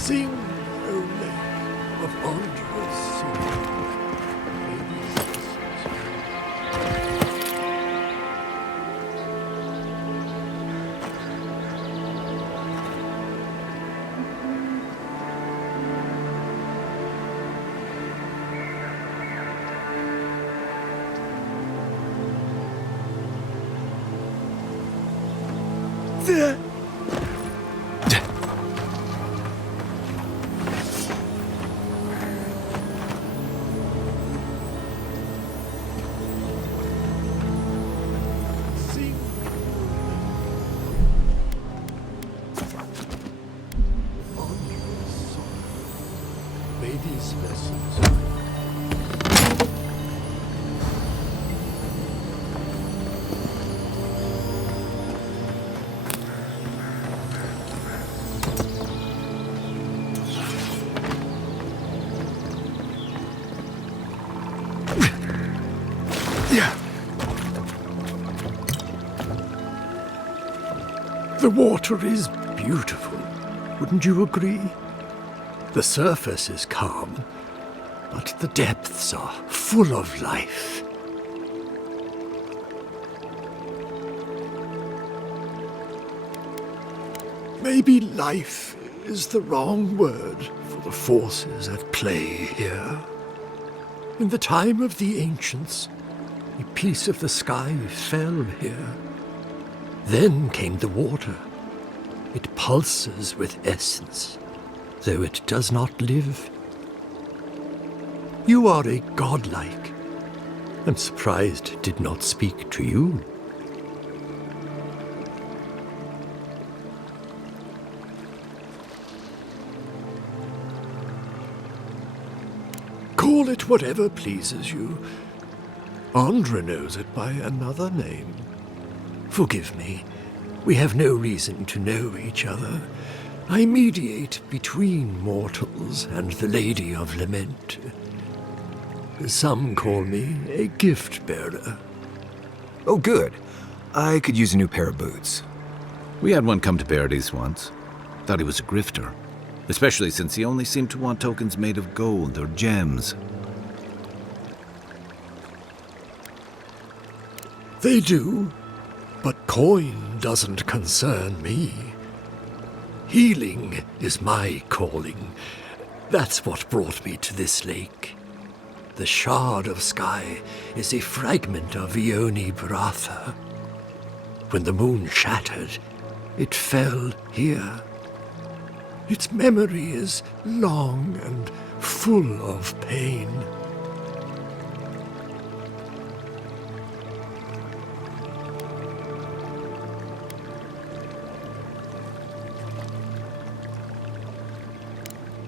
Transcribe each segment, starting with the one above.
Sing, O lake of arduous song. There. These vessels. The water is beautiful, wouldn't you agree? The surface is calm, but the depths are full of life. Maybe life is the wrong word for the forces at play here. In the time of the ancients, a piece of the sky fell here. Then came the water. It pulses with essence, though it does not live. You are a godlike. I'm surprised it did not speak to you. Call it whatever pleases you. Andra knows it by another name. Forgive me. We have no reason to know each other. I mediate between mortals and the Lady of Lament. Some call me a gift-bearer. Oh, good. I could use a new pair of boots. We had one come to Paradise once. Thought he was a grifter. Especially since he only seemed to want tokens made of gold or gems. They do, but coin doesn't concern me. Healing is my calling. That's what brought me to this lake. The shard of sky is a fragment of Ioni Bratha. When the moon shattered, it fell here. Its memory is long and full of pain.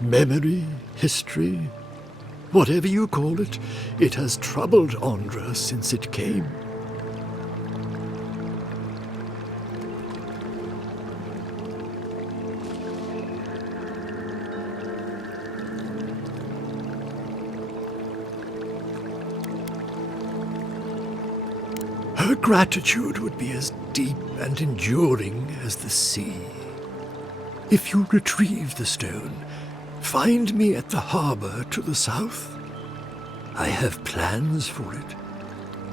Memory, history, whatever you call it, it has troubled Andra since it came. Her gratitude would be as deep and enduring as the sea. If you retrieve the stone, find me at the harbor to the south. I have plans for it,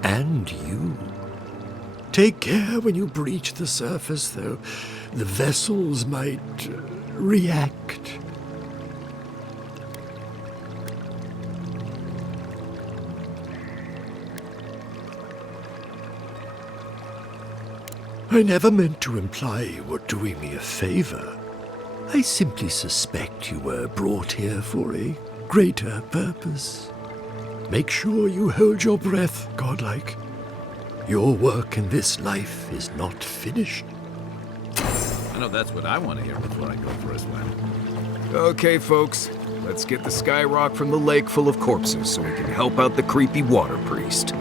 and you. Take care when you breach the surface, though. The vessels might react. I never meant to imply you were doing me a favor. I simply suspect you were brought here for a greater purpose. Make sure you hold your breath, godlike. Your work in this life is not finished. I know that's what I want to hear before I go for a swim. Okay, folks. Let's get the sky rock from the lake full of corpses so we can help out the creepy water priest.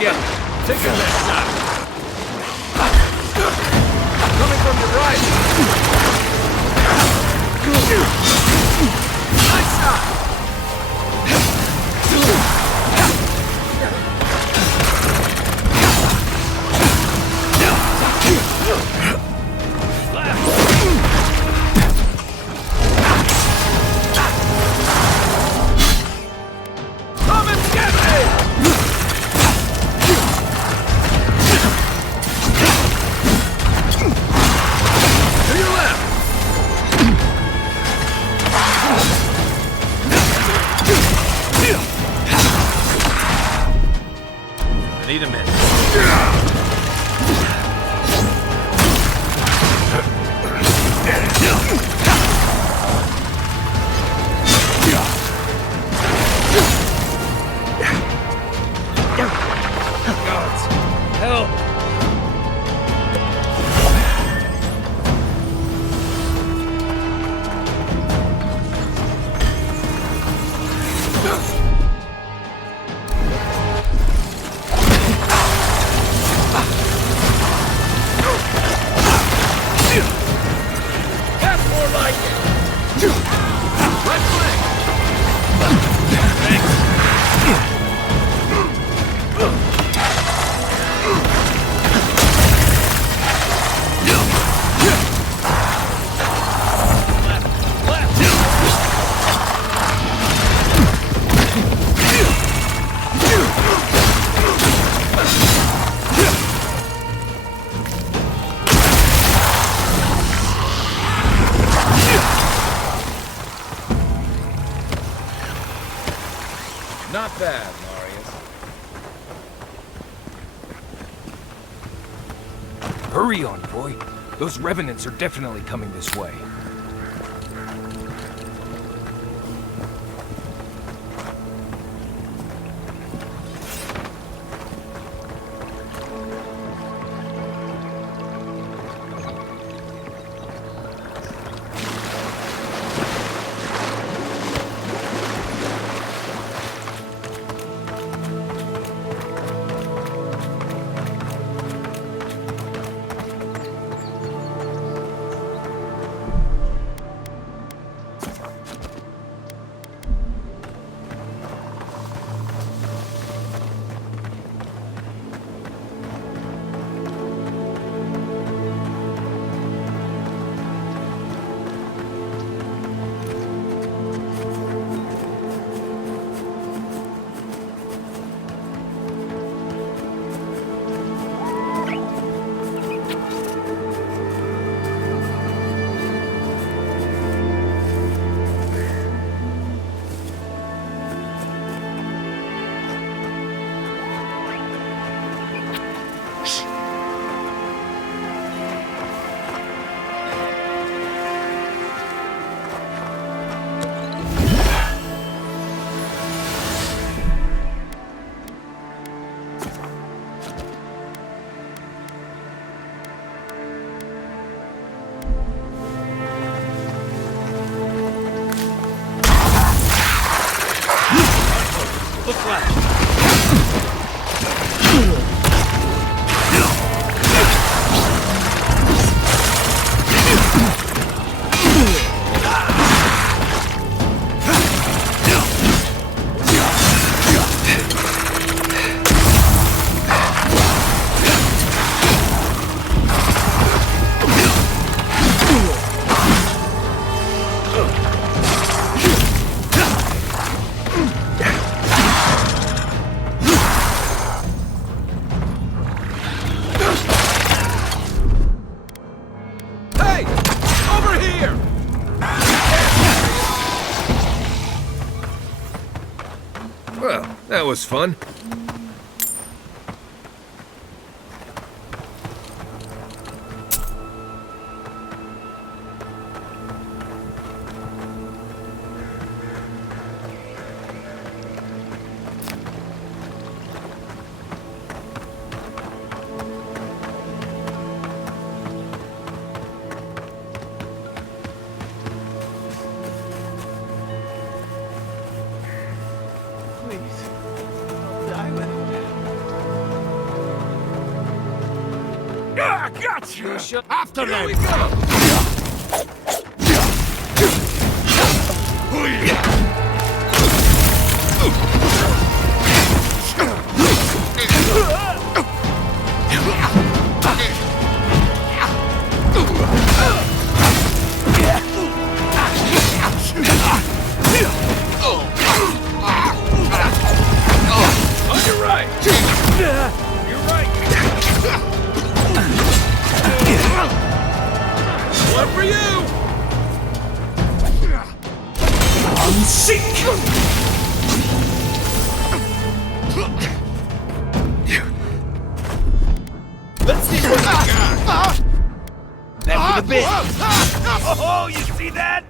Yeah, take a left side. Coming from your right. Nice shot. Come and get me! To your left! I need a minute. Gods, help! That's more like it! Right flank! Thanks. Not bad, Marius. Hurry on, boy. Those revenants are definitely coming this way. Look left. Well, that was fun. Please, I'll die with it. Gotcha! After Here them! we go! On your right! You're right! One for you! Unseek! Let's see what I got! Back to the bit! Oh, you see that?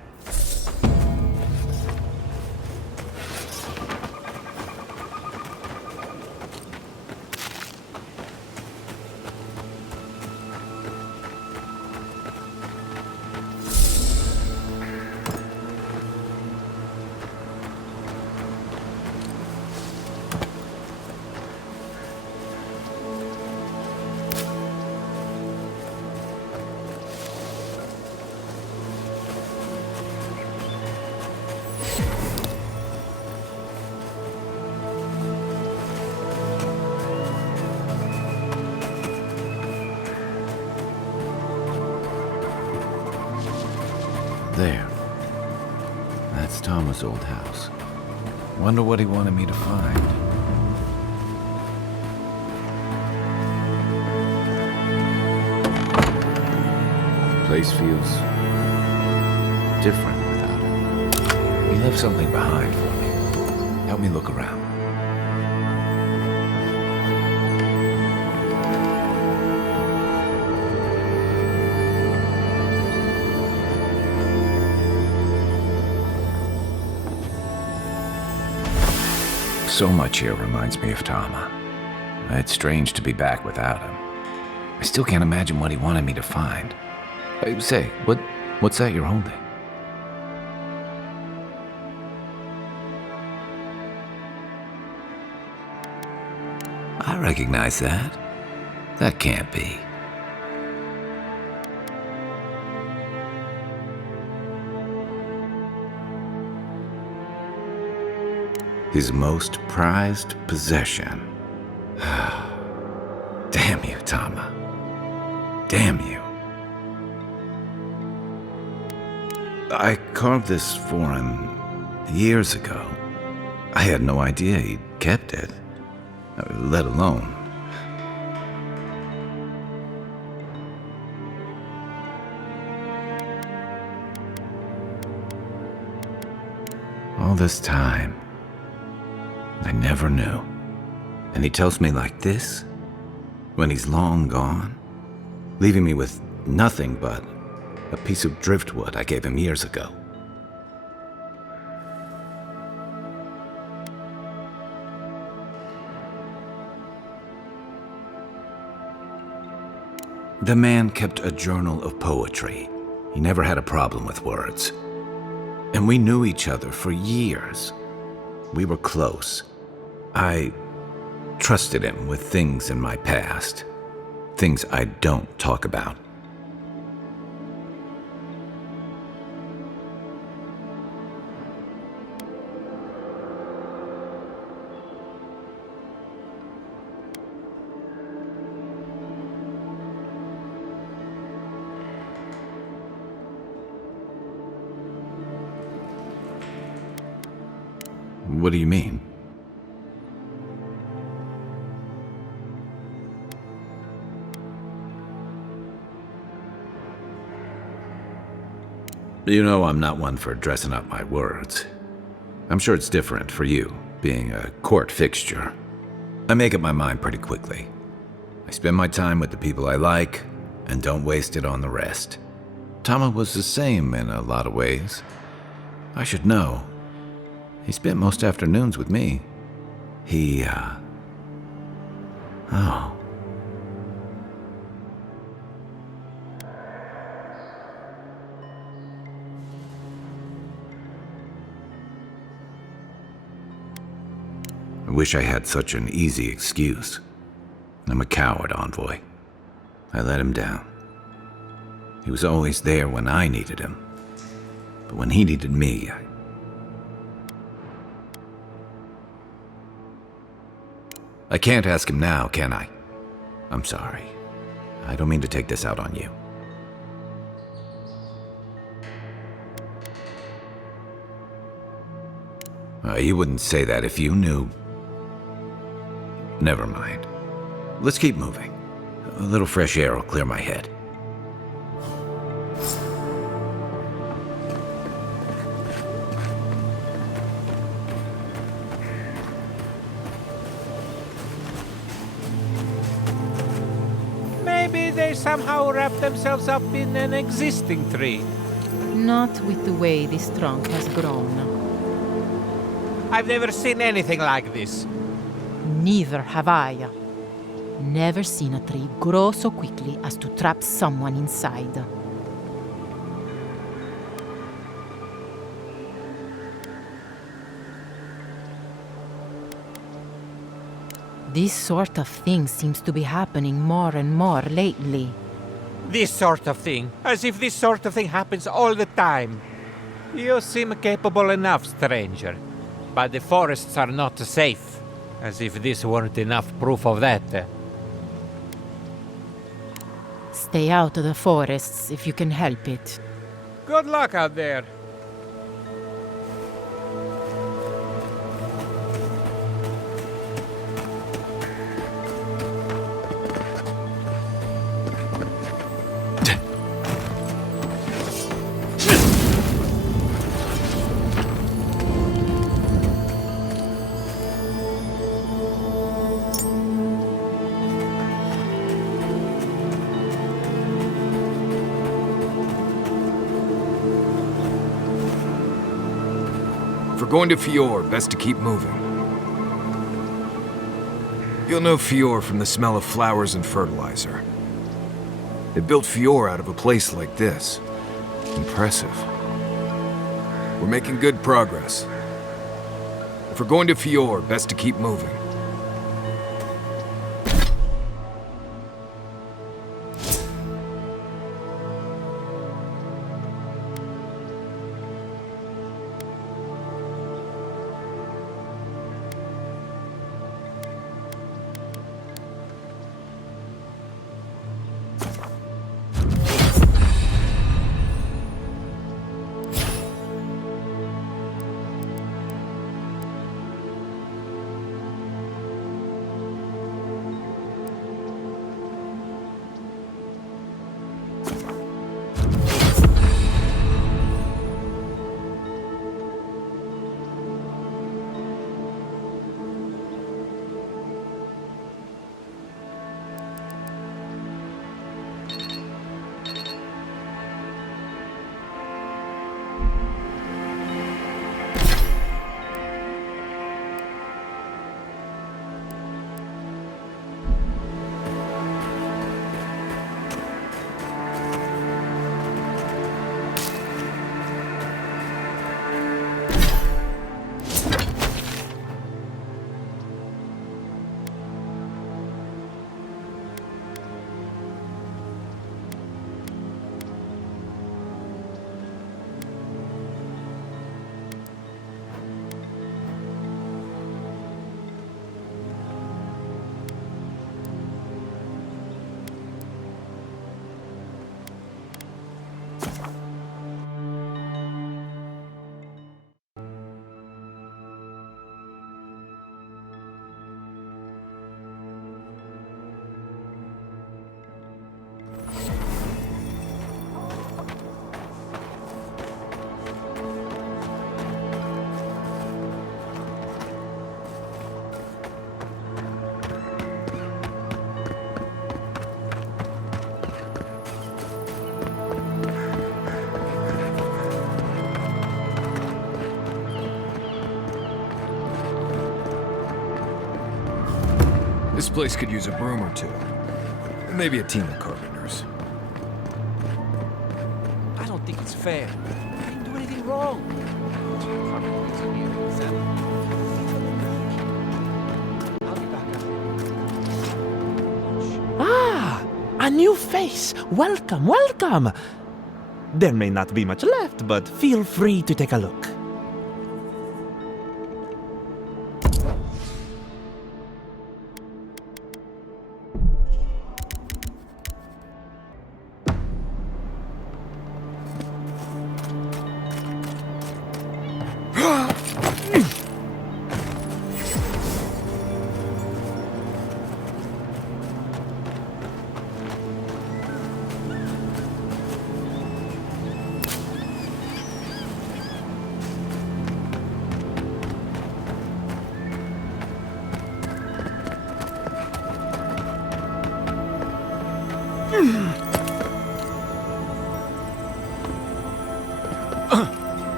There. That's Tama's old house. Wonder what he wanted me to find. Place feels different without him. He left something behind for me. Help me look around. So much here reminds me of Tama. It's strange to be back without him. I still can't imagine what he wanted me to find. Say, what's that you're holding? I recognize that. That can't be. His most prized possession. Damn you, Tama. Damn you. I carved this for him years ago. I had no idea he'd kept it, let alone. All this time, I never knew. And he tells me like this, when he's long gone, leaving me with nothing but a piece of driftwood I gave him years ago. The man kept a journal of poetry. He never had a problem with words. And we knew each other for years. We were close. I trusted him with things in my past. Things I don't talk about. What do you mean? You know I'm not one for dressing up my words. I'm sure it's different for you, being a court fixture. I make up my mind pretty quickly. I spend my time with the people I like, and don't waste it on the rest. Tama was the same in a lot of ways. I should know. He spent most afternoons with me. Oh. I wish I had such an easy excuse. I'm a coward, Envoy. I let him down. He was always there when I needed him. But when he needed me, I can't ask him now, can I? I'm sorry. I don't mean to take this out on you. You wouldn't say that if you knew. Never mind. Let's keep moving. A little fresh air will clear my head. Maybe they somehow wrap themselves up in an existing tree. Not with the way this trunk has grown. I've never seen anything like this. Neither have I. Never seen a tree grow so quickly as to trap someone inside. This sort of thing seems to be happening more and more lately. This sort of thing. As if this sort of thing happens all the time. You seem capable enough, stranger. But the forests are not safe. As if this weren't enough proof of that. Stay out of the forests if you can help it. Good luck out there. If we're going to Fior, best to keep moving. You'll know Fior from the smell of flowers and fertilizer. They built Fior out of a place like this. Impressive. We're making good progress. If we're going to Fior, best to keep moving. This place could use a broom or two. Maybe a team of carpenters. I don't think it's fair. I didn't do anything wrong. I'll be back. Ah! A new face! Welcome, welcome! There may not be much left, but feel free to take a look.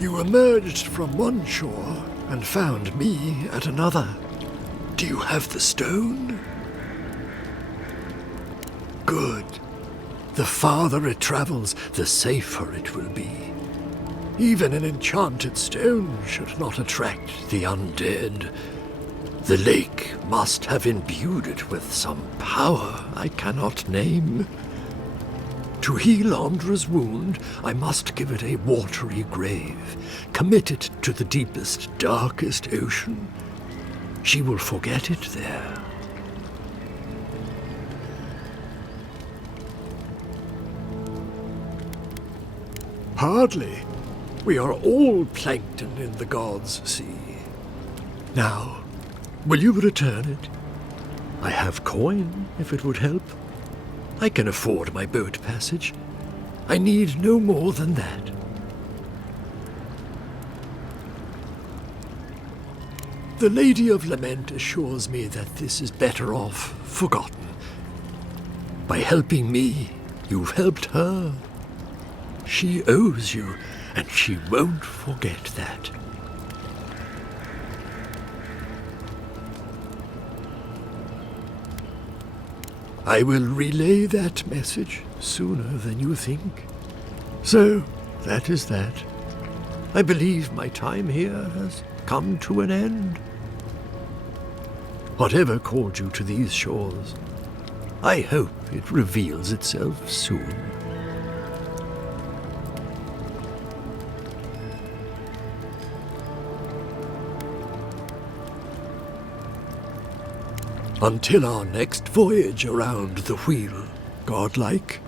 You emerged from one shore and found me at another. Do you have the stone? Good. The farther it travels, the safer it will be. Even an enchanted stone should not attract the undead. The lake must have imbued it with some power I cannot name. To heal Andra's wound, I must give it a watery grave, commit it to the deepest, darkest ocean. She will forget it there. Hardly. We are all plankton in the gods' sea. Now, will you return it? I have coin, if it would help. I can afford my boat passage. I need no more than that. The Lady of Lament assures me that this is better off forgotten. By helping me, you've helped her. She owes you, and she won't forget that. I will relay that message sooner than you think. So, that is that. I believe my time here has come to an end. Whatever called you to these shores, I hope it reveals itself soon. Until our next voyage around the wheel, godlike.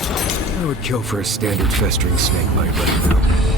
I would kill for a standard festering snake bite right now.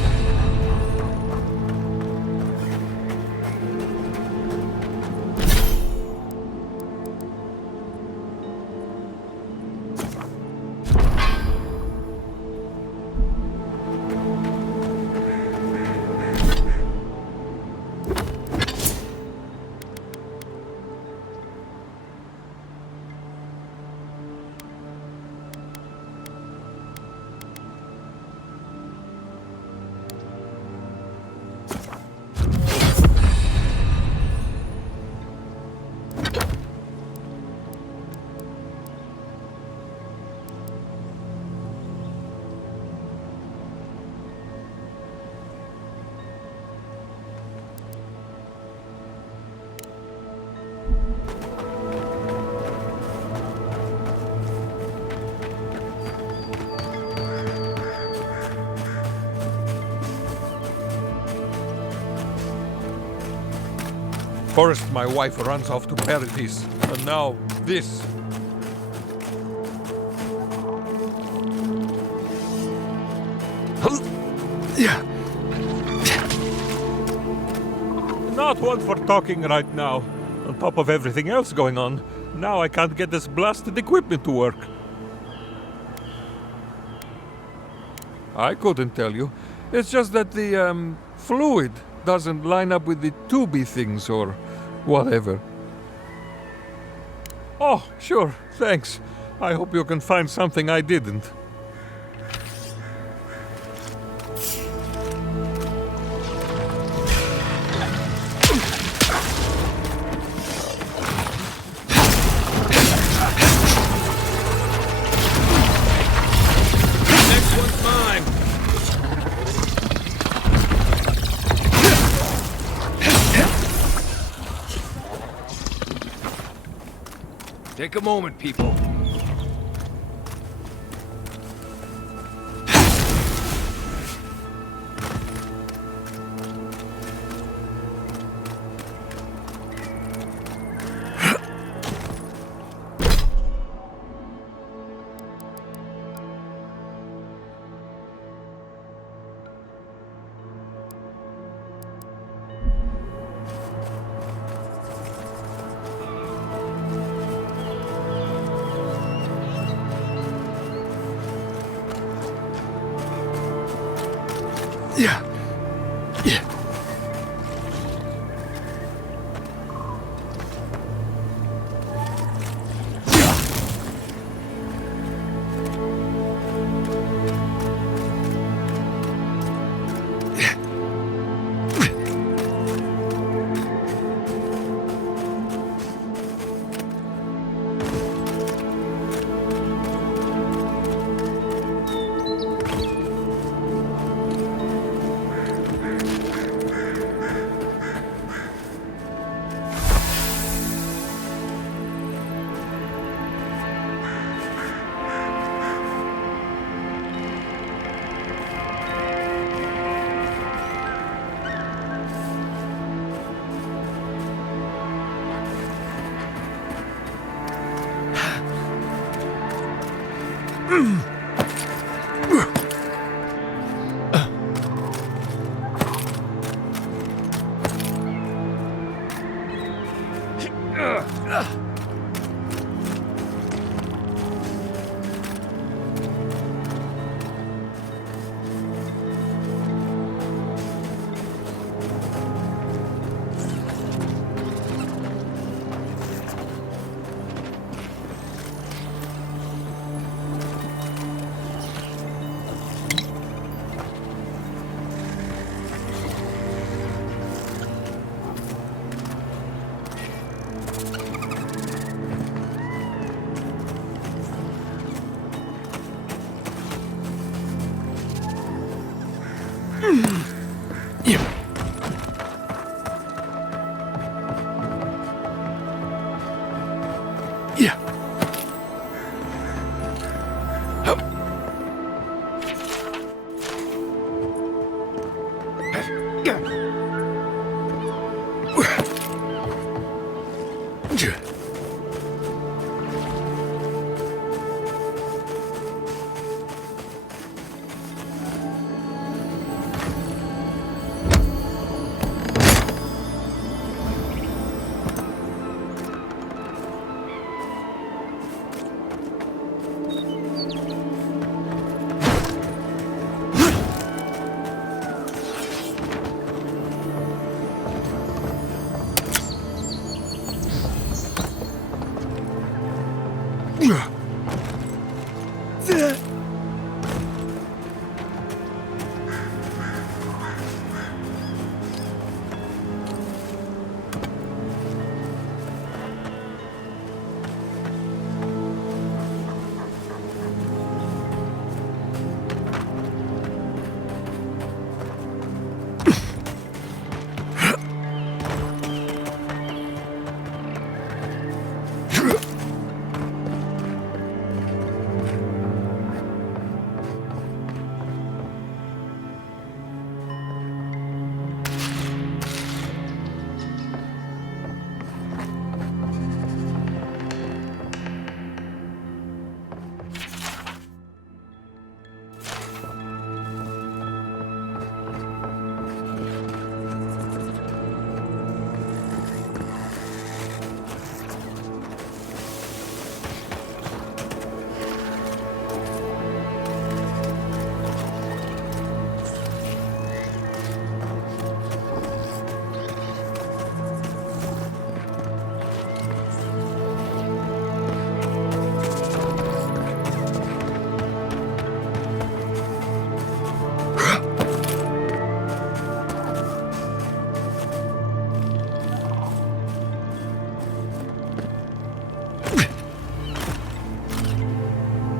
First, my wife runs off to paradise, and now this. Not one for talking right now. On top of everything else going on, now I can't get this blasted equipment to work. I couldn't tell you. It's just that the, fluid doesn't line up with the tubey things or whatever. Oh, sure, thanks. I hope you can find something I didn't. Take a moment, people. Yeah. Yeah.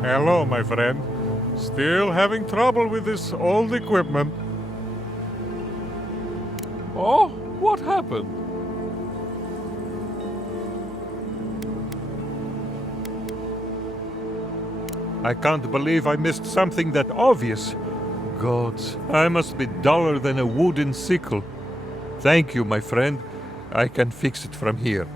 Hello, my friend. Still having trouble with this old equipment? Oh, what happened? I can't believe I missed something that obvious. Gods, I must be duller than a wooden sickle. Thank you, my friend. I can fix it from here.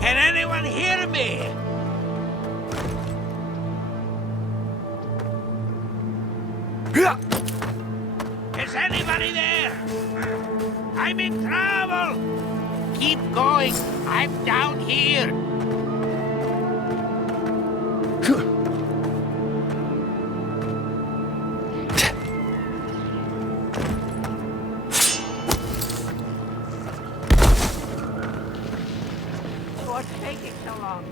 Can anyone hear me? Is anybody there? I'm in trouble! Keep going. I'm down here. What's taking so long?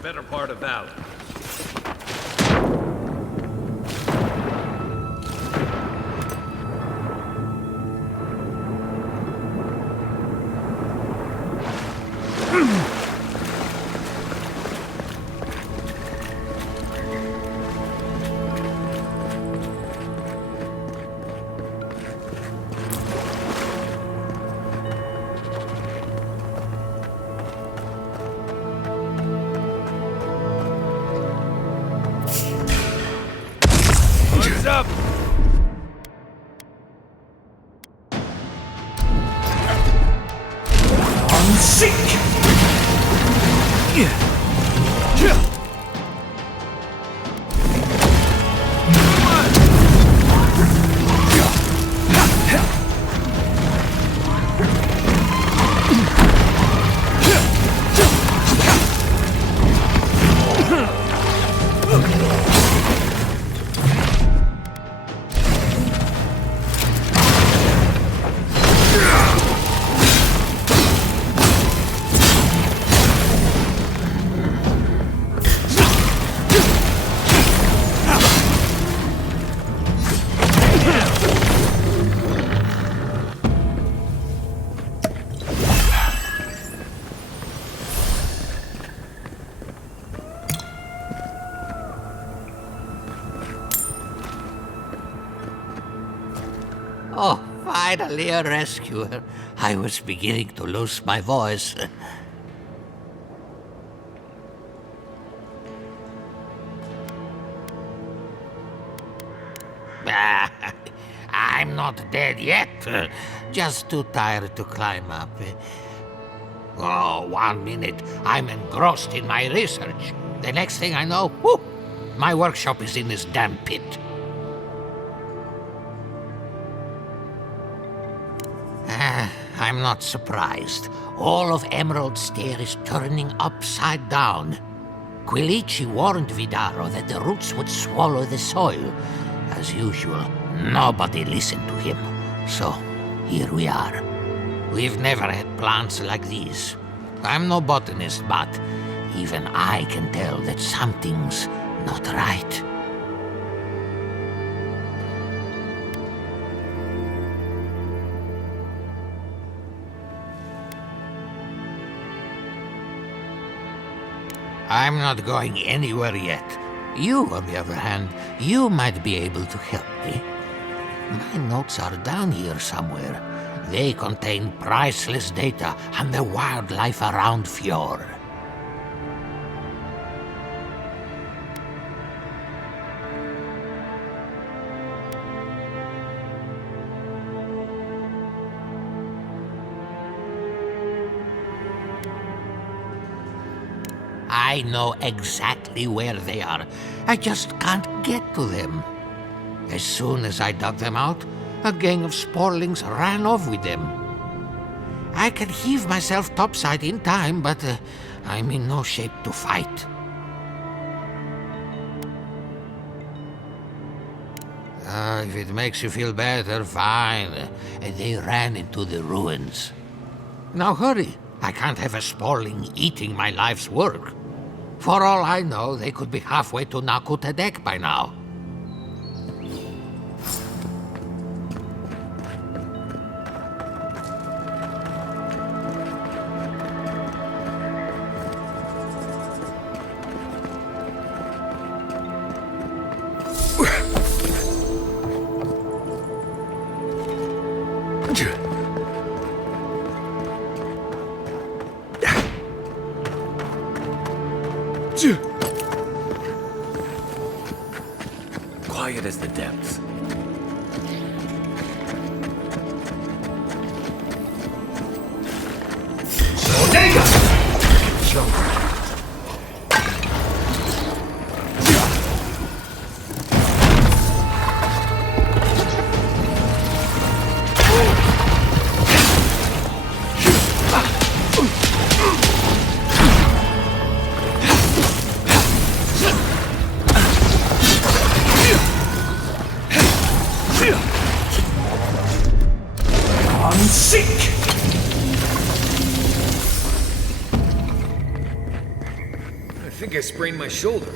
Better part of Avowed. What's up? I'm sick! Oh, finally a rescuer. I was beginning to lose my voice. I'm not dead yet. Just too tired to climb up. Oh, 1 minute. I'm engrossed in my research. The next thing I know, whoop, my workshop is in this damn pit. I'm not surprised. All of Emerald's Stair is turning upside down. Quilici warned Vidaro that the roots would swallow the soil. As usual, nobody listened to him. So, here we are. We've never had plants like these. I'm no botanist, but even I can tell that something's not right. I'm not going anywhere yet. You, on the other hand, you might be able to help me. My notes are down here somewhere. They contain priceless data on the wildlife around Fjord. I know exactly where they are. I just can't get to them. As soon as I dug them out, a gang of sporlings ran off with them. I can heave myself topside in time, but I'm in no shape to fight. If it makes you feel better, fine. They ran into the ruins. Now hurry. I can't have a sporling eating my life's work. For all I know, they could be halfway to Nakutadek by now. Quiet as the depths. I think I sprained my shoulder.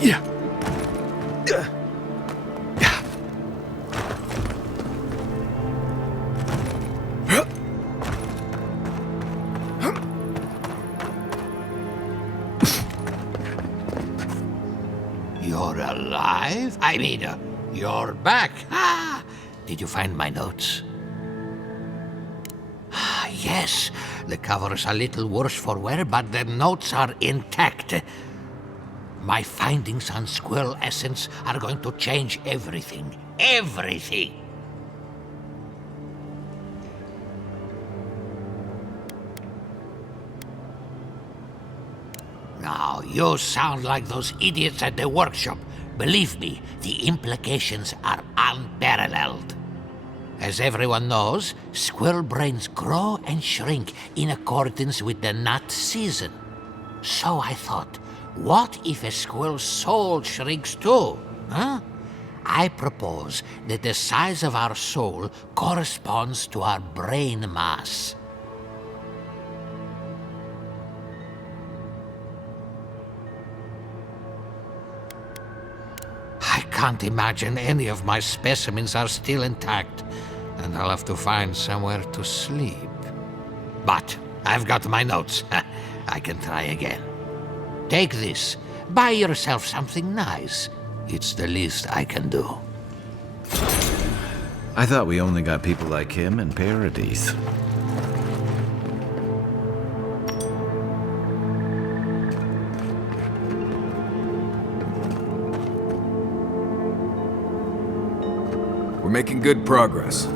Yeah. You're alive? I mean, you're back. Ah, did you find my notes? Ah, yes. The cover's a little worse for wear, but the notes are intact. My findings on squirrel essence are going to change everything. Everything! Now, you sound like those idiots at the workshop. Believe me, the implications are unparalleled. As everyone knows, squirrel brains grow and shrink in accordance with the nut season. So I thought, what if a squirrel's soul shrinks too? Huh? I propose that the size of our soul corresponds to our brain mass. I can't imagine any of my specimens are still intact, and I'll have to find somewhere to sleep. But I've got my notes. I can try again. Take this. Buy yourself something nice. It's the least I can do. I thought we only got people like him in Paradise. We're making good progress.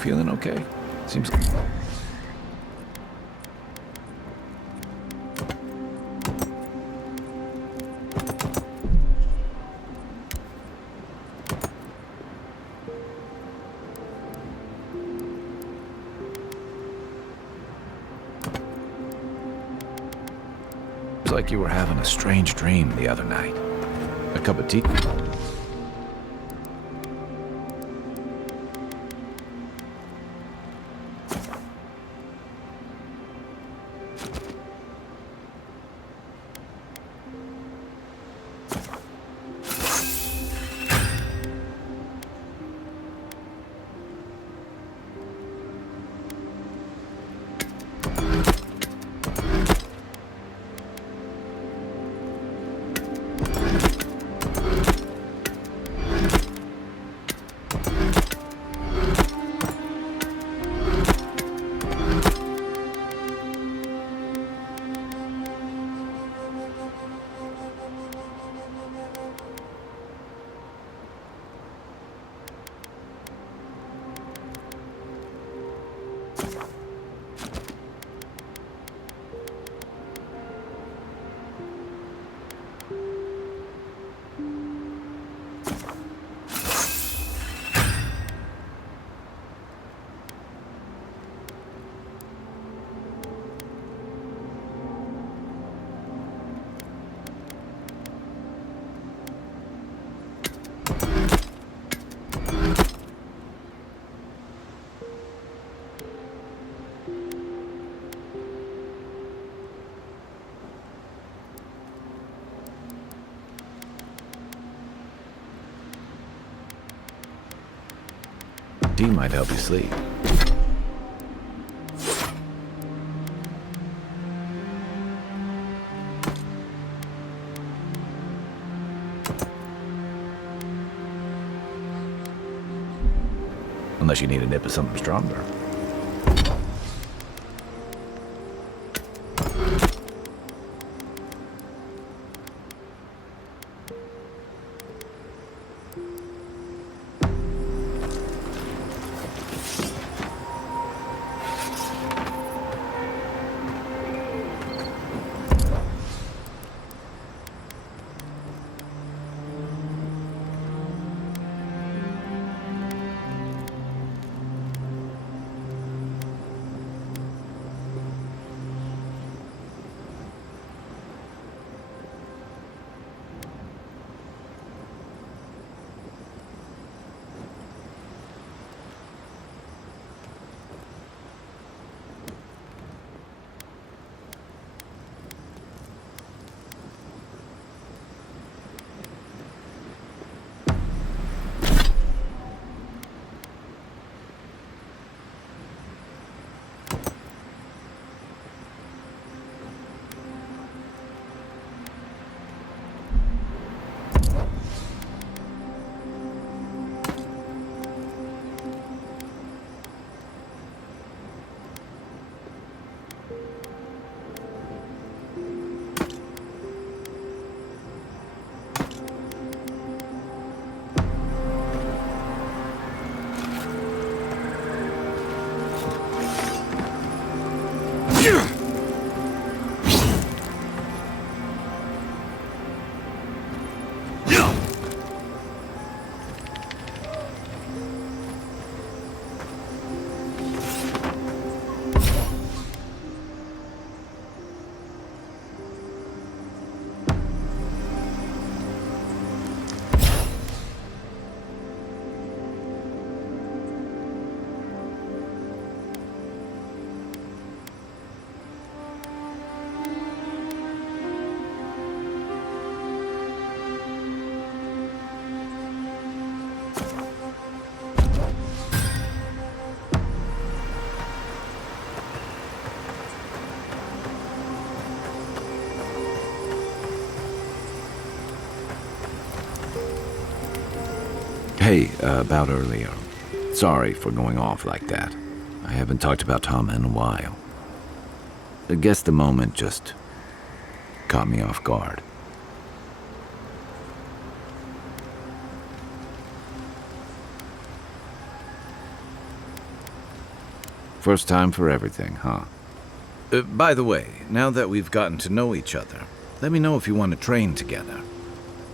feeling okay? Seems... like you were having a strange dream the other night. A cup of tea? Tea might help you sleep. Unless you need a nip of something stronger. Hey, about earlier. Sorry for going off like that. I haven't talked about Tama in a while. I guess the moment just caught me off guard. First time for everything, huh? By the way, now that we've gotten to know each other, let me know if you want to train together.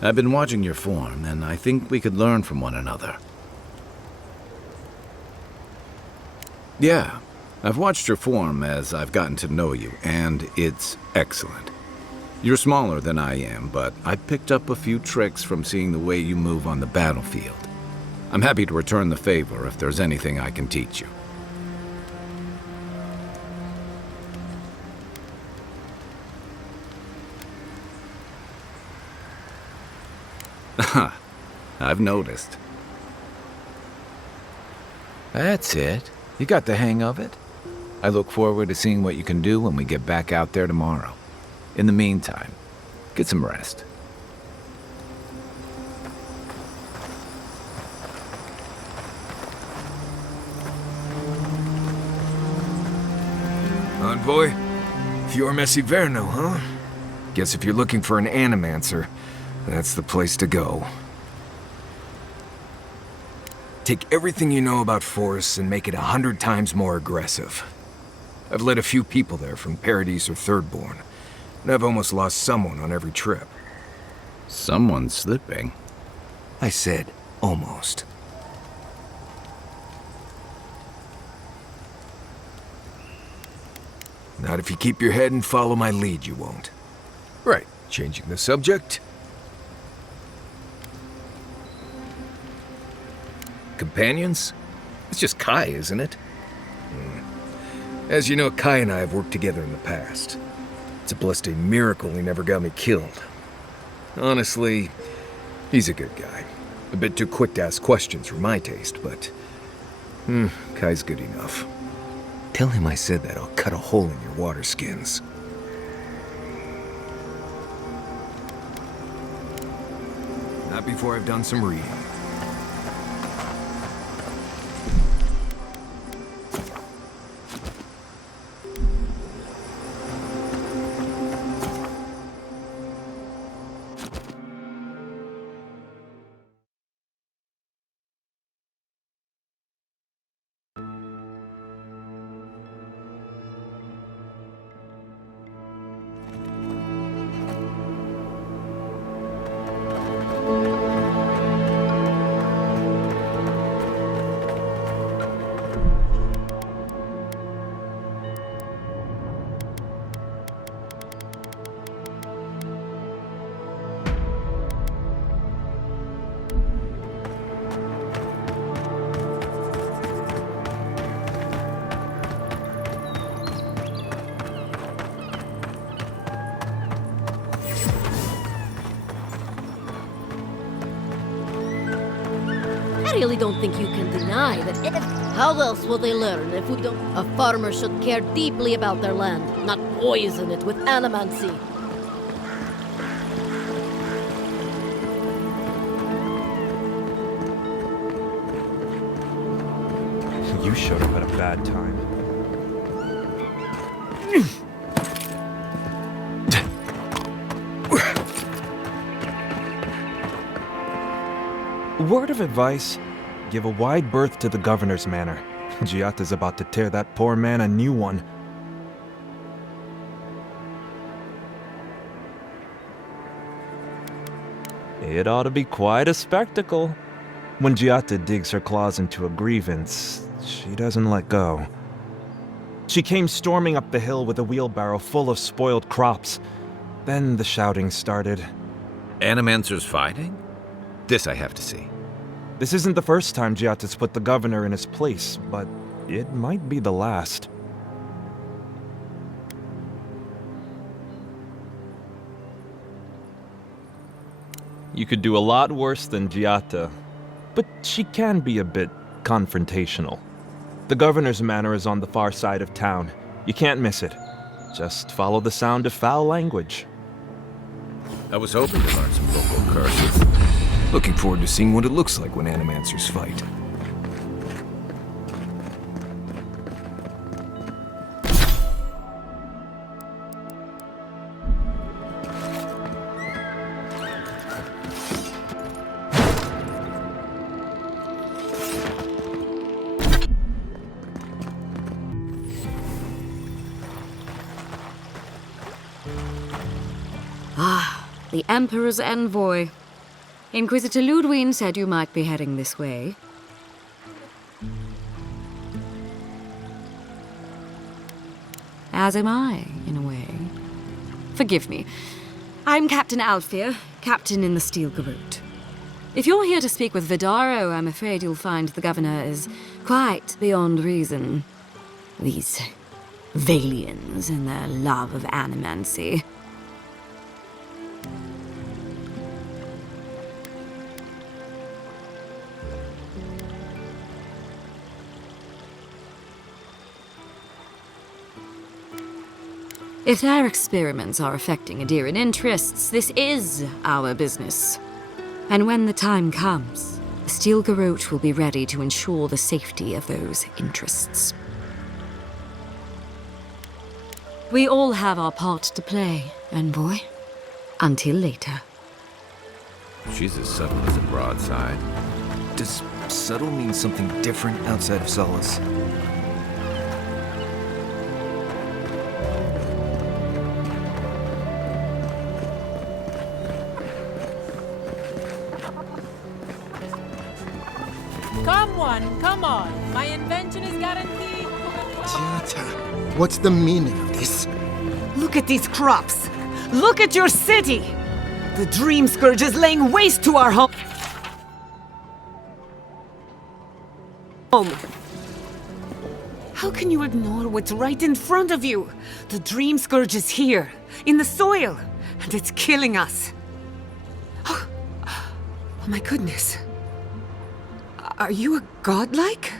I've been watching your form, and I think we could learn from one another. Yeah, I've watched your form as I've gotten to know you, and it's excellent. You're smaller than I am, but I picked up a few tricks from seeing the way you move on the battlefield. I'm happy to return the favor if there's anything I can teach you. I've noticed. That's it. You got the hang of it. I look forward to seeing what you can do when we get back out there tomorrow. In the meantime, get some rest. Envoy? Fior Messiverno, huh? Guess if you're looking for an animancer, that's the place to go. Take everything you know about forests and make it 100 times more aggressive. I've led a few people there from Paradise or Thirdborn, and I've almost lost someone on every trip. Someone's slipping. I said almost. Not if you keep your head and follow my lead, you won't. Right, changing the subject. Companions? It's just Kai, isn't it? As you know, Kai and I have worked together in the past. It's a blessed miracle he never got me killed. Honestly, he's a good guy. A bit too quick to ask questions for my taste, but... Kai's good enough. Tell him I said that I'll cut a hole in your water skins. Not before I've done some reading. I really don't think you can deny that how else will they learn if we don't? A farmer should care deeply about their land, not poison it with animancy. You showed up at a bad time. Word of advice, give a wide berth to the governor's manor. Giatta's about to tear that poor man a new one. It ought to be quite a spectacle. When Giatta digs her claws into a grievance, she doesn't let go. She came storming up the hill with a wheelbarrow full of spoiled crops. Then the shouting started. Animancers fighting? This I have to see. This isn't the first time Giatta's put the governor in his place, but it might be the last. You could do a lot worse than Giatta, but she can be a bit confrontational. The governor's manor is on the far side of town. You can't miss it. Just follow the sound of foul language. I was hoping to learn some local curses. Looking forward to seeing what it looks like when animancers fight. Ah, the Emperor's envoy. Inquisitor Ludwig said you might be heading this way. As am I, in a way. Forgive me. I'm Captain Alfir, captain in the Steel Garrote. If you're here to speak with Vidaro, I'm afraid you'll find the governor is quite beyond reason. These Valians and their love of animancy. If their experiments are affecting Adirian interests, this is our business. And when the time comes, the Steel Garrote will be ready to ensure the safety of those interests. We all have our part to play, envoy. Until later. She's as subtle as a broadside. Does subtle mean something different outside of Solace? Come on. My invention is guaranteed. Giata, what's the meaning of this? Look at these crops. Look at your city. The Dream Scourge is laying waste to our home. How can you ignore what's right in front of you? The Dream Scourge is here, in the soil, and it's killing us. Oh my goodness. Are you a godlike?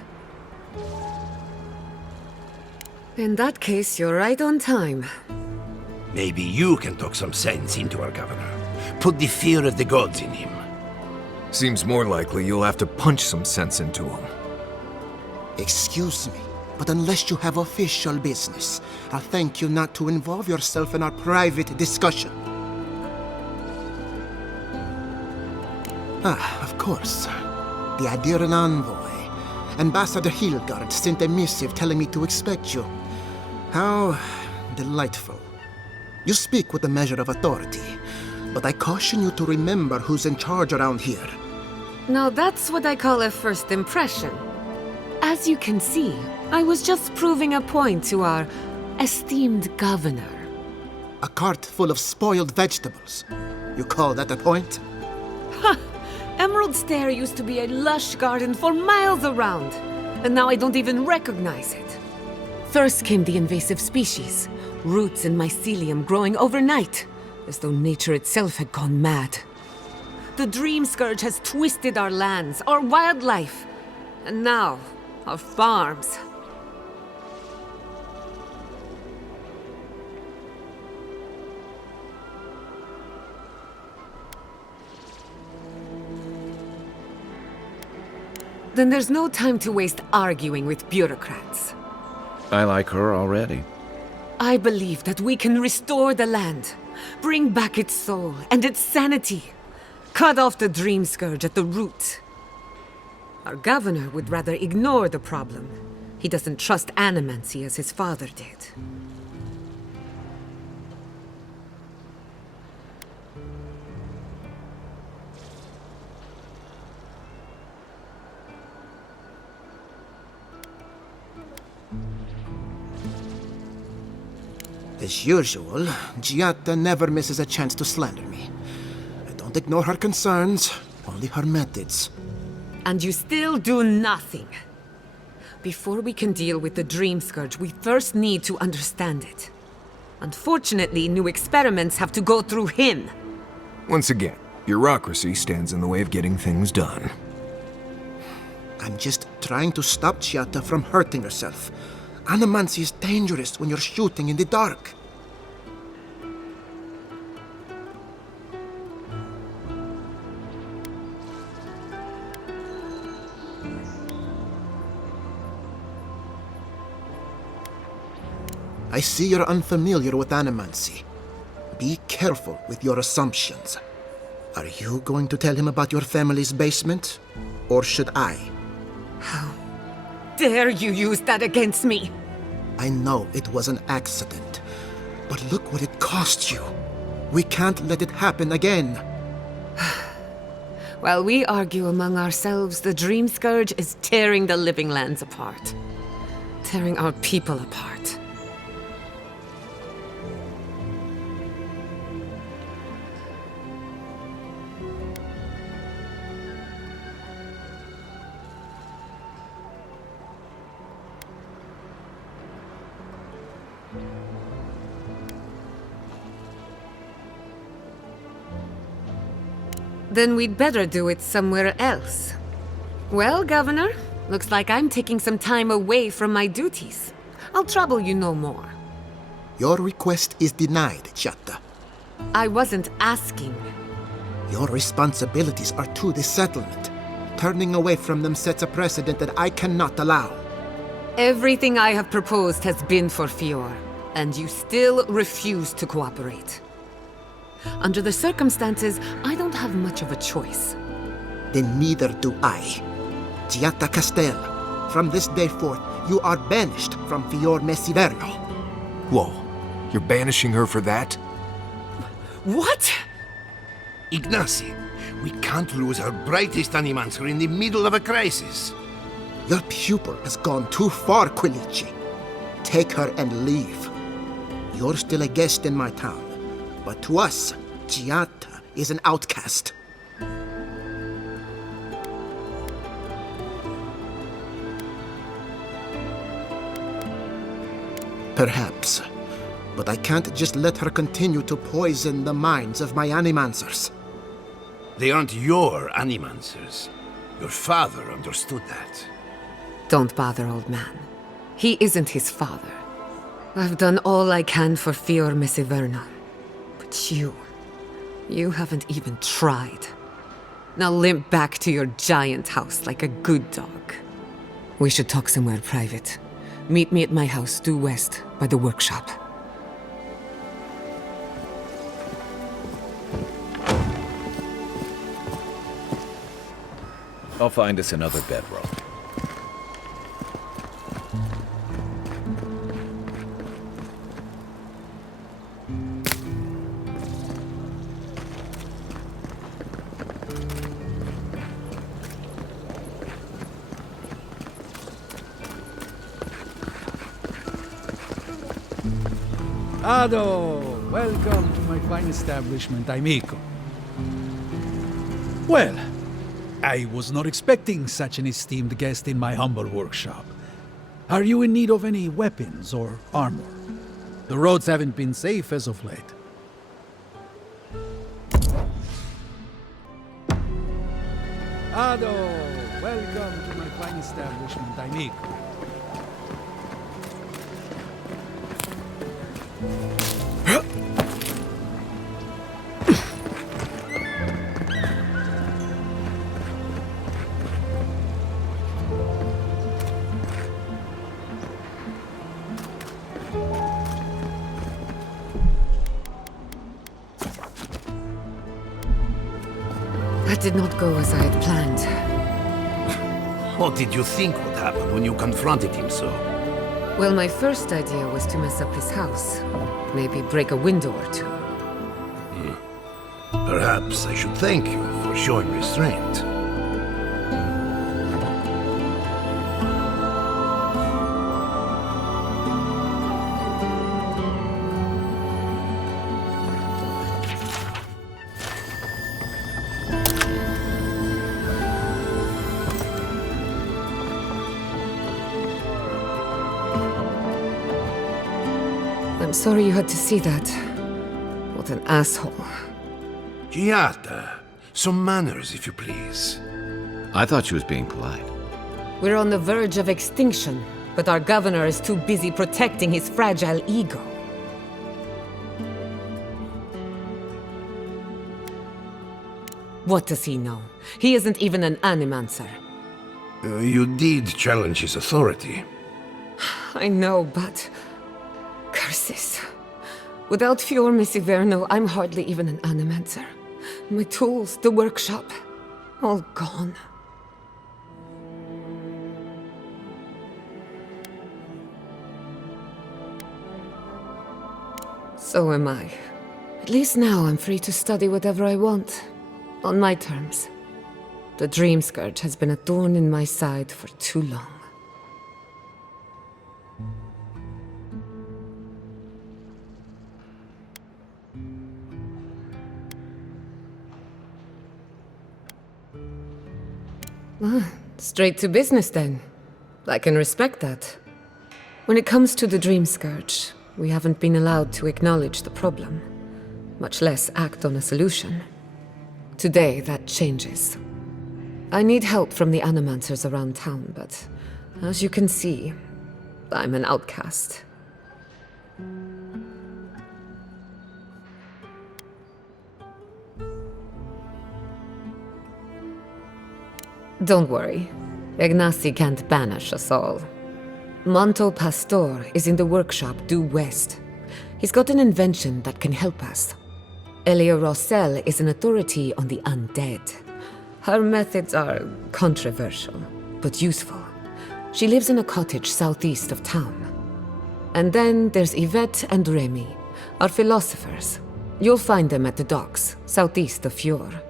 In that case, you're right on time. Maybe you can talk some sense into our governor. Put the fear of the gods in him. Seems more likely you'll have to punch some sense into him. Excuse me, but unless you have official business, I'll thank you not to involve yourself in our private discussion. Ah, of course. The Adirian envoy, Ambassador Hilgard, sent a missive telling me to expect you. How delightful. You speak with a measure of authority, but I caution you to remember who's in charge around here. Now that's what I call a first impression. As you can see, I was just proving a point to our esteemed governor. A cart full of spoiled vegetables. You call that a point? Ha! Emerald Stair used to be a lush garden for miles around, and now I don't even recognize it. First came the invasive species, roots and mycelium growing overnight, as though nature itself had gone mad. The Dream Scourge has twisted our lands, our wildlife, and now our farms. Then there's no time to waste arguing with bureaucrats. I like her already. I believe that we can restore the land, bring back its soul and its sanity, cut off the Dream Scourge at the root. Our governor would rather ignore the problem. He doesn't trust animancy as his father did. As usual, Giata never misses a chance to slander me. I don't ignore her concerns, only her methods. And you still do nothing. Before we can deal with the Dream Scourge, we first need to understand it. Unfortunately, new experiments have to go through him. Once again, bureaucracy stands in the way of getting things done. I'm just trying to stop Giata from hurting herself. Animancy is dangerous when you're shooting in the dark. I see you're unfamiliar with animancy. Be careful with your assumptions. Are you going to tell him about your family's basement? Or should I? How dare you use that against me? I know it was an accident. But look what it cost you. We can't let it happen again. While we argue among ourselves, the Dream Scourge is tearing the living lands apart. Tearing our people apart. Then we'd better do it somewhere else. Well, Governor, looks like I'm taking some time away from my duties. I'll trouble you no more. Your request is denied, Chatta. I wasn't asking. Your responsibilities are to the settlement. Turning away from them sets a precedent that I cannot allow. Everything I have proposed has been for Fior, and you still refuse to cooperate. Under the circumstances, I don't have much of a choice. Then neither do I. Giatta Castel, from this day forth, you are banished from Fior Messiverno. Whoa, you're banishing her for that? What? Ignacy, we can't lose our brightest animancer in the middle of a crisis. Your pupil has gone too far, Quilici. Take her and leave. You're still a guest in my town. But to us, Giatta is an outcast. Perhaps. But I can't just let her continue to poison the minds of my animancers. They aren't your animancers. Your father understood that. Don't bother, old man. He isn't his father. I've done all I can for Fior Messiverno. But you haven't even tried. Now limp back to your giant house like a good dog. We should talk somewhere private. Meet me at my house due west by the workshop. I'll find us another bedroll. Ado! Welcome to my fine establishment, amico. Well, I was not expecting such an esteemed guest in my humble workshop. Are you in need of any weapons or armor? The roads haven't been safe as of late. Ado! Welcome to my fine establishment, amico. That did not go as I had planned. What did you think would happen when you confronted him so? Well, my first idea was to mess up his house. Maybe break a window or two. Perhaps I should thank you for showing restraint. I'm sorry you had to see that. What an asshole. Giatta, some manners, if you please. I thought she was being polite. We're on the verge of extinction, but our governor is too busy protecting his fragile ego. What does he know? He isn't even an animancer. You did challenge his authority. I know, but... curses. Without Fior Messiverno, I'm hardly even an animancer. My tools, the workshop, all gone. So am I. At least now I'm free to study whatever I want. On my terms. The dream scourge has been a thorn in my side for too long. Straight to business then. I can respect that. When it comes to the dream scourge, we haven't been allowed to acknowledge the problem, much less act on a solution. Today, that changes. I need help from the animancers around town, but as you can see, I'm an outcast. Don't worry. Ignacy can't banish us all. Manto Pastor is in the workshop due west. He's got an invention that can help us. Elia Rossell is an authority on the undead. Her methods are controversial, but useful. She lives in a cottage southeast of town. And then there's Yvette and Remy, our philosophers. You'll find them at the docks, southeast of Fjord.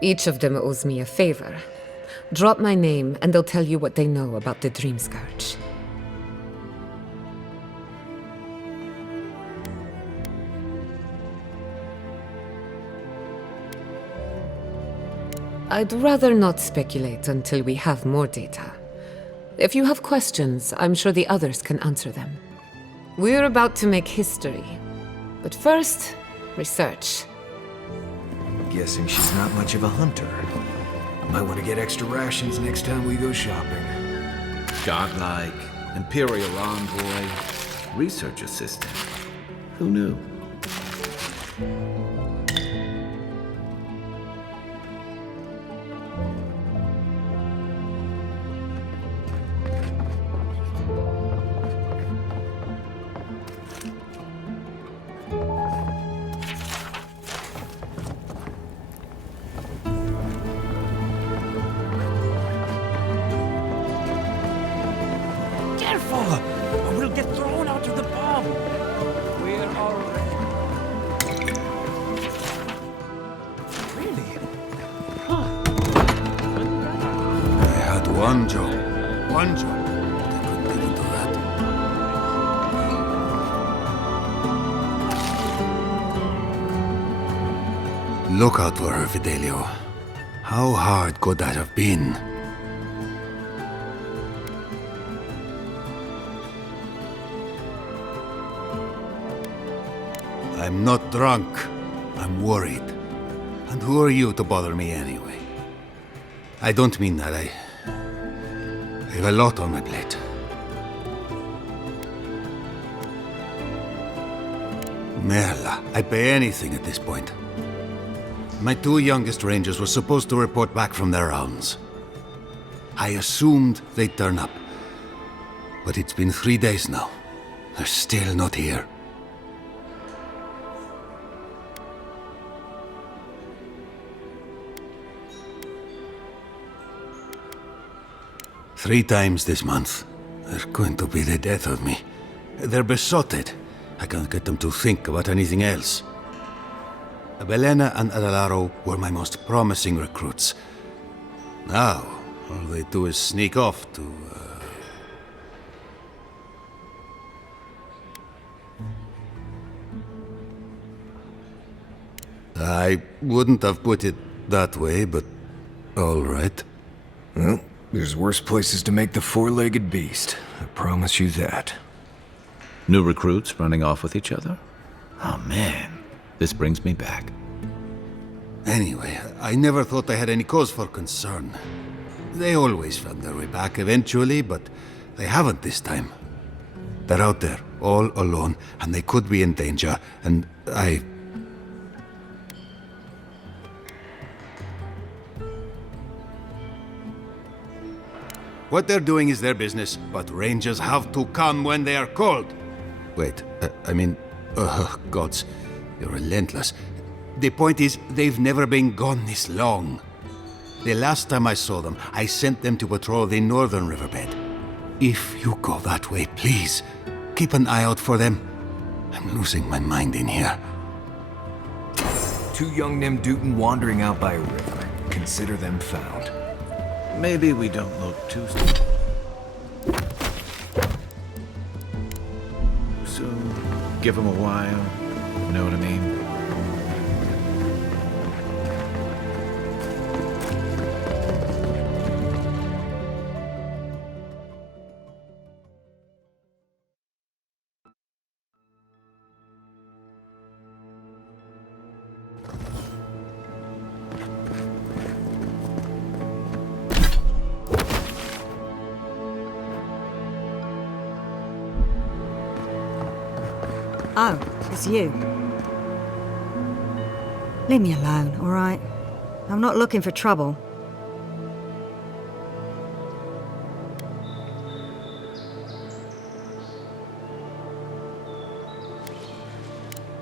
Each of them owes me a favor. Drop my name, and they'll tell you what they know about the Dream Scourge. I'd rather not speculate until we have more data. If you have questions, I'm sure the others can answer them. We're about to make history. But first, research. Guessing she's not much of a hunter. Might want to get extra rations next time we go shopping. Godlike, Imperial Envoy, Research Assistant. Who knew? Or we'll get thrown out of the bomb. We're already... Really? Huh. I had one job. One job. But I couldn't even do that. Look out for her, Fidelio. How hard could that have been? I'm not drunk. I'm worried. And who are you to bother me anyway? I don't mean that. I have a lot on my plate. Merla, I'd pay anything at this point. My two youngest rangers were supposed to report back from their rounds. I assumed they'd turn up. But it's been 3 days now. They're still not here. Three times this month. They're going to be the death of me. They're besotted. I can't get them to think about anything else. Belena and Adalaro were my most promising recruits. Now, all they do is sneak off to... I wouldn't have put it that way, but all right. Well, there's worse places to make the four-legged beast. I promise you that. New recruits running off with each other? Oh man, this brings me back. Anyway, I never thought I had any cause for concern. They always found their way back eventually, but they haven't this time. They're out there, all alone, and they could be in danger, and What they're doing is their business, but rangers have to come when they are called. Wait, gods, you're relentless. The point is, they've never been gone this long. The last time I saw them, I sent them to patrol the northern riverbed. If you go that way, please, keep an eye out for them. I'm losing my mind in here. Two young Nimdutan wandering out by a river. Consider them found. Maybe we don't look too soon. Give them a while. You know what I mean? Oh, it's you. Leave me alone, all right? I'm not looking for trouble.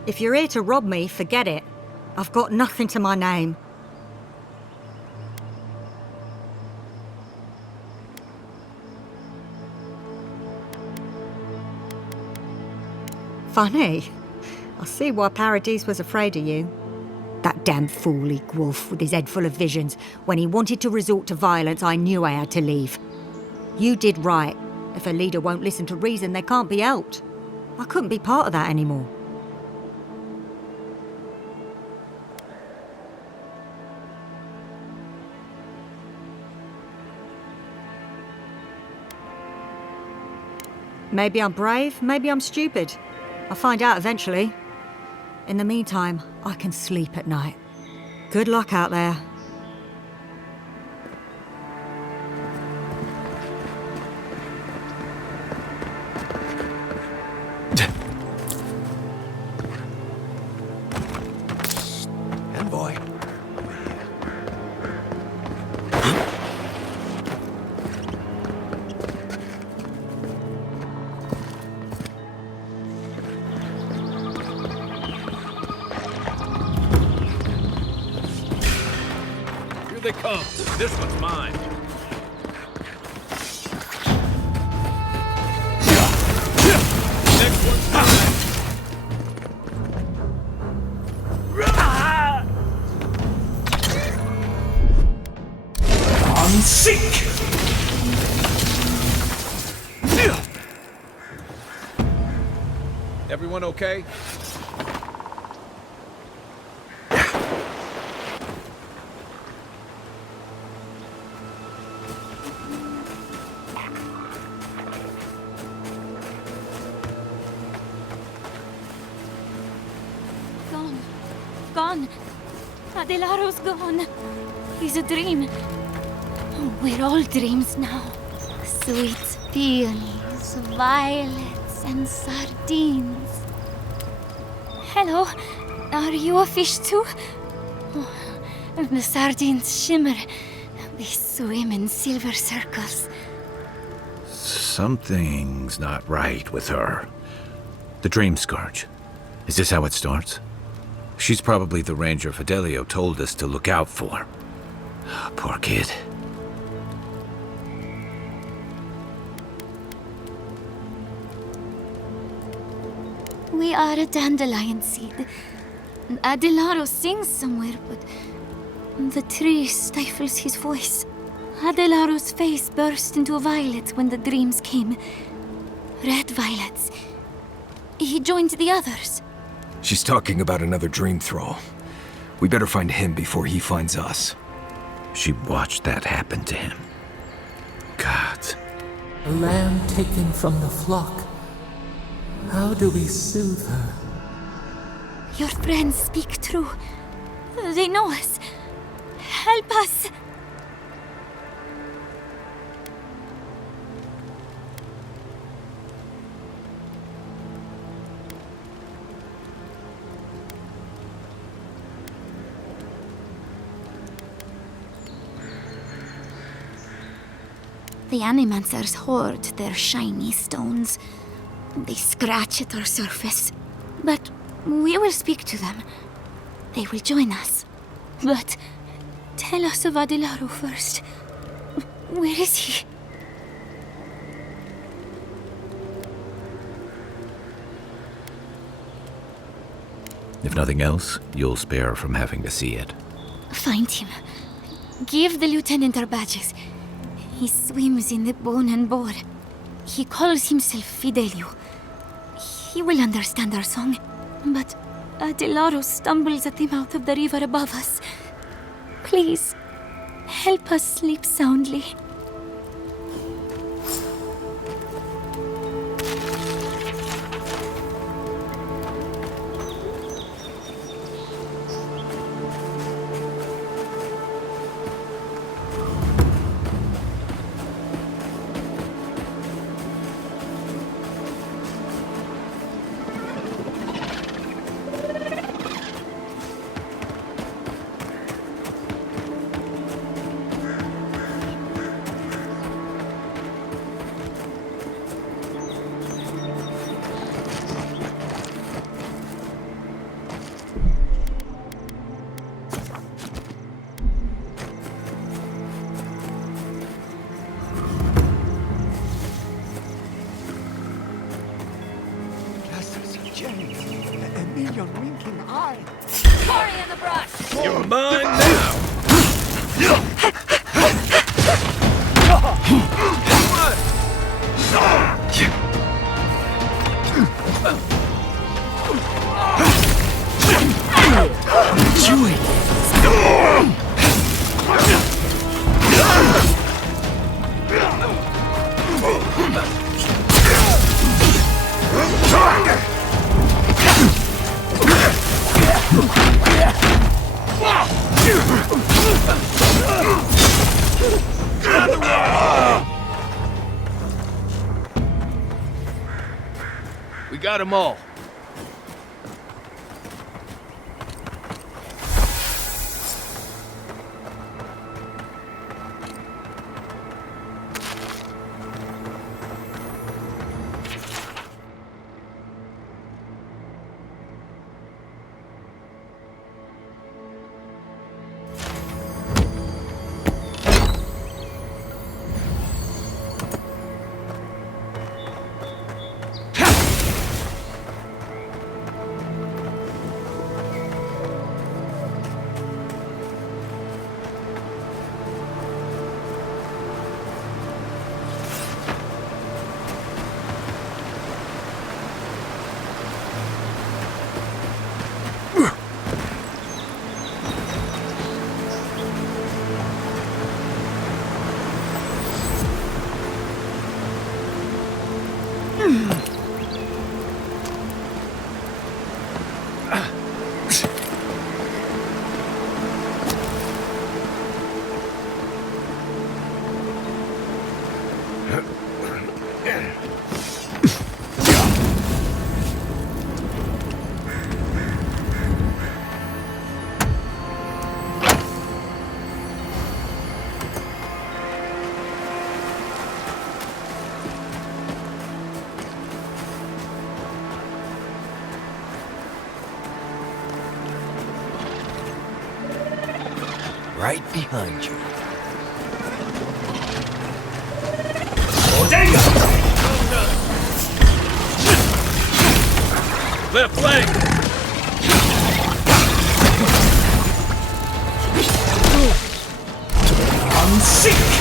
If you're here to rob me, forget it. I've got nothing to my name. Funny. I see why Paradis was afraid of you. That damn fool Wolf with his head full of visions. When he wanted to resort to violence, I knew I had to leave. You did right. If a leader won't listen to reason, they can't be helped. I couldn't be part of that anymore. Maybe I'm brave, maybe I'm stupid. I'll find out eventually. In the meantime, I can sleep at night. Good luck out there. Envoy. They come. This one's mine. Next one's mine. On seek. Everyone okay? Gone. Adelaro's gone. He's a dream. Oh, we're all dreams now. Sweet peonies, violets, and sardines. Hello. Are you a fish too? Oh, the sardines shimmer. They swim in silver circles. Something's not right with her. The Dream Scourge. Is this how it starts? She's probably the ranger Fidelio told us to look out for. Poor kid. We are a dandelion seed. Adelaro sings somewhere, but the tree stifles his voice. Adelaro's face burst into violets when the dreams came. Red violets. He joined the others. She's talking about another dream thrall. We better find him before he finds us. She watched that happen to him. God. A lamb taken from the flock. How do we soothe her? Your friends speak true. They know us. Help us! The animancers hoard their shiny stones. They scratch at our surface. But we will speak to them. They will join us. But tell us of Adelaro first. Where is he? If nothing else, you'll spare her from having to see it. Find him. Give the lieutenant our badges. He swims in the bone and boar. He calls himself Fidelio. He will understand our song. But Adelaro stumbles at the mouth of the river above us. Please, help us sleep soundly. You're mine now! We got them all. Right behind you. Left leg! I'm sick!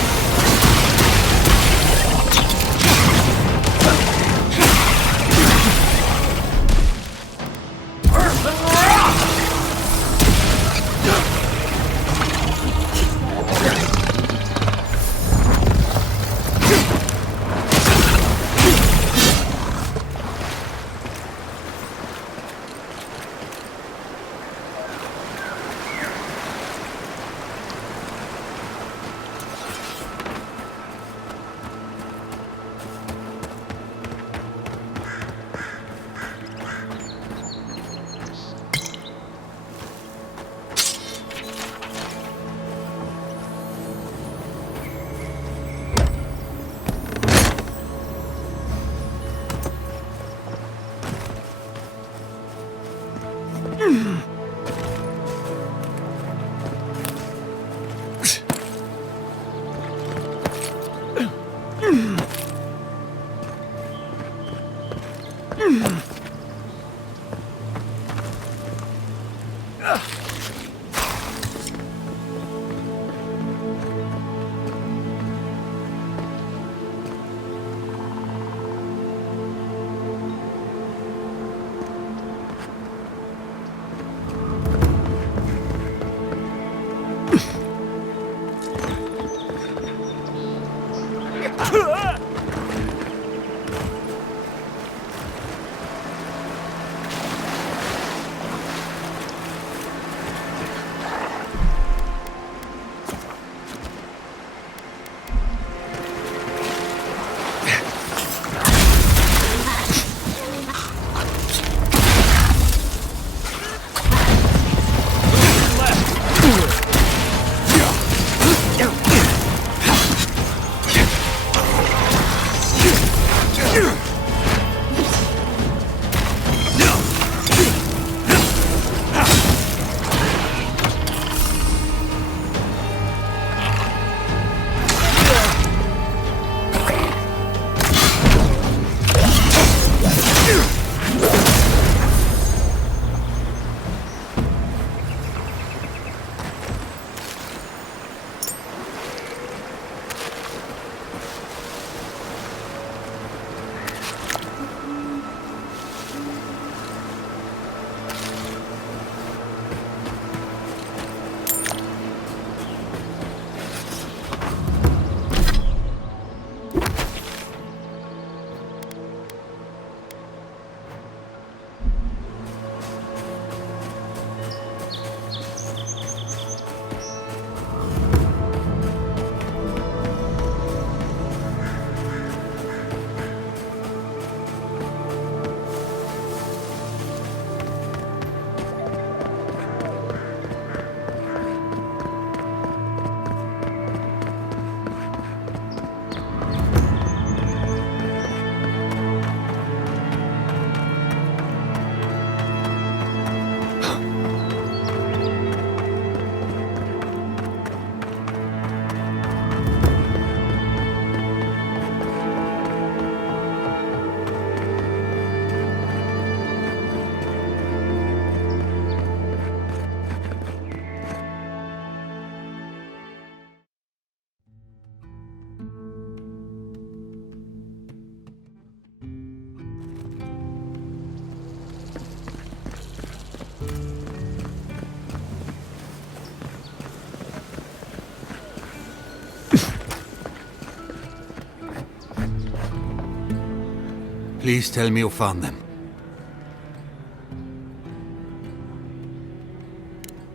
Please tell me you found them.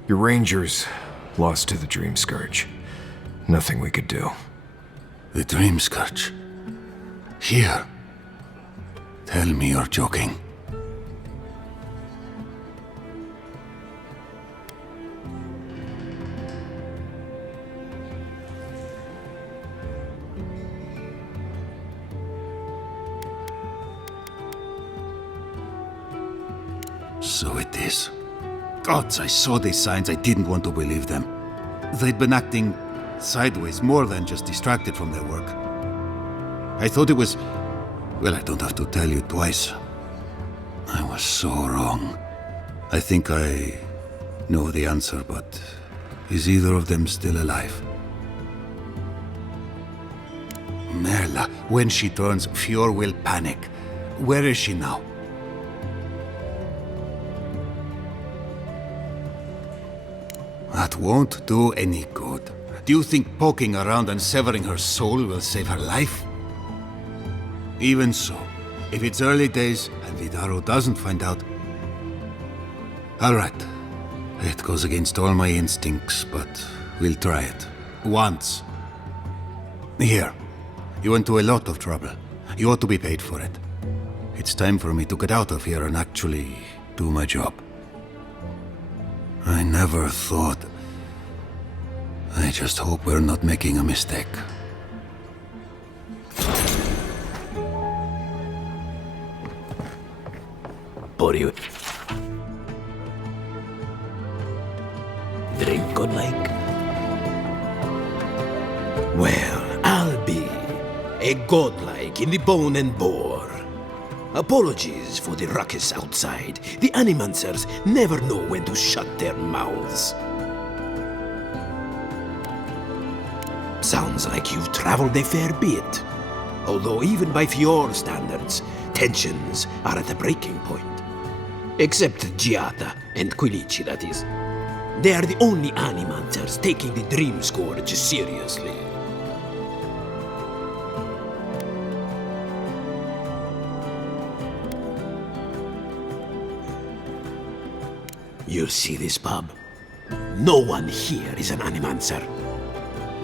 Your rangers lost to the Dream Scourge. Nothing we could do. The Dream Scourge? Here? Tell me you're joking. So it is. Gods, I saw these signs. I didn't want to believe them. They'd been acting sideways, more than just distracted from their work. I thought it was... Well, I don't have to tell you twice. I was so wrong. I think I know the answer, but is either of them still alive? Merla, when she turns, Fior will panic. Where is she now? That won't do any good. Do you think poking around and severing her soul will save her life? Even so, if it's early days and Vidaro doesn't find out... Alright. It goes against all my instincts, but we'll try it. Once. Here. You went to a lot of trouble. You ought to be paid for it. It's time for me to get out of here and actually do my job. I never thought... I just hope we're not making a mistake. Pour you. Drink godlike? Well, I'll be a godlike in the bone and bore. Apologies for the ruckus outside. The animancers never know when to shut their mouths. Sounds like you've traveled a fair bit. Although even by Fior standards, tensions are at a breaking point. Except Giata and Quilici, that is. They are the only animancers taking the Dream Scourge seriously. You see this pub? No one here is an animancer.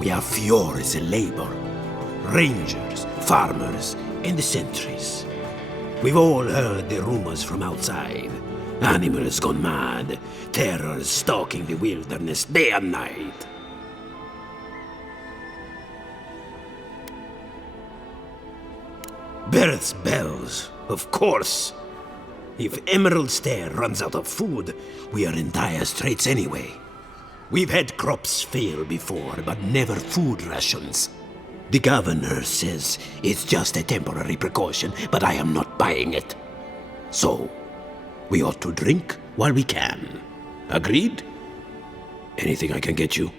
We have Fior as a labor, rangers, farmers, and the sentries. We've all heard the rumors from outside. Animals gone mad, terrors stalking the wilderness day and night. Birth's bells, of course. If Emerald Stair runs out of food, we are in dire straits anyway. We've had crops fail before, but never food rations. The governor says it's just a temporary precaution, but I am not buying it. So, we ought to drink while we can. Agreed? Anything I can get you?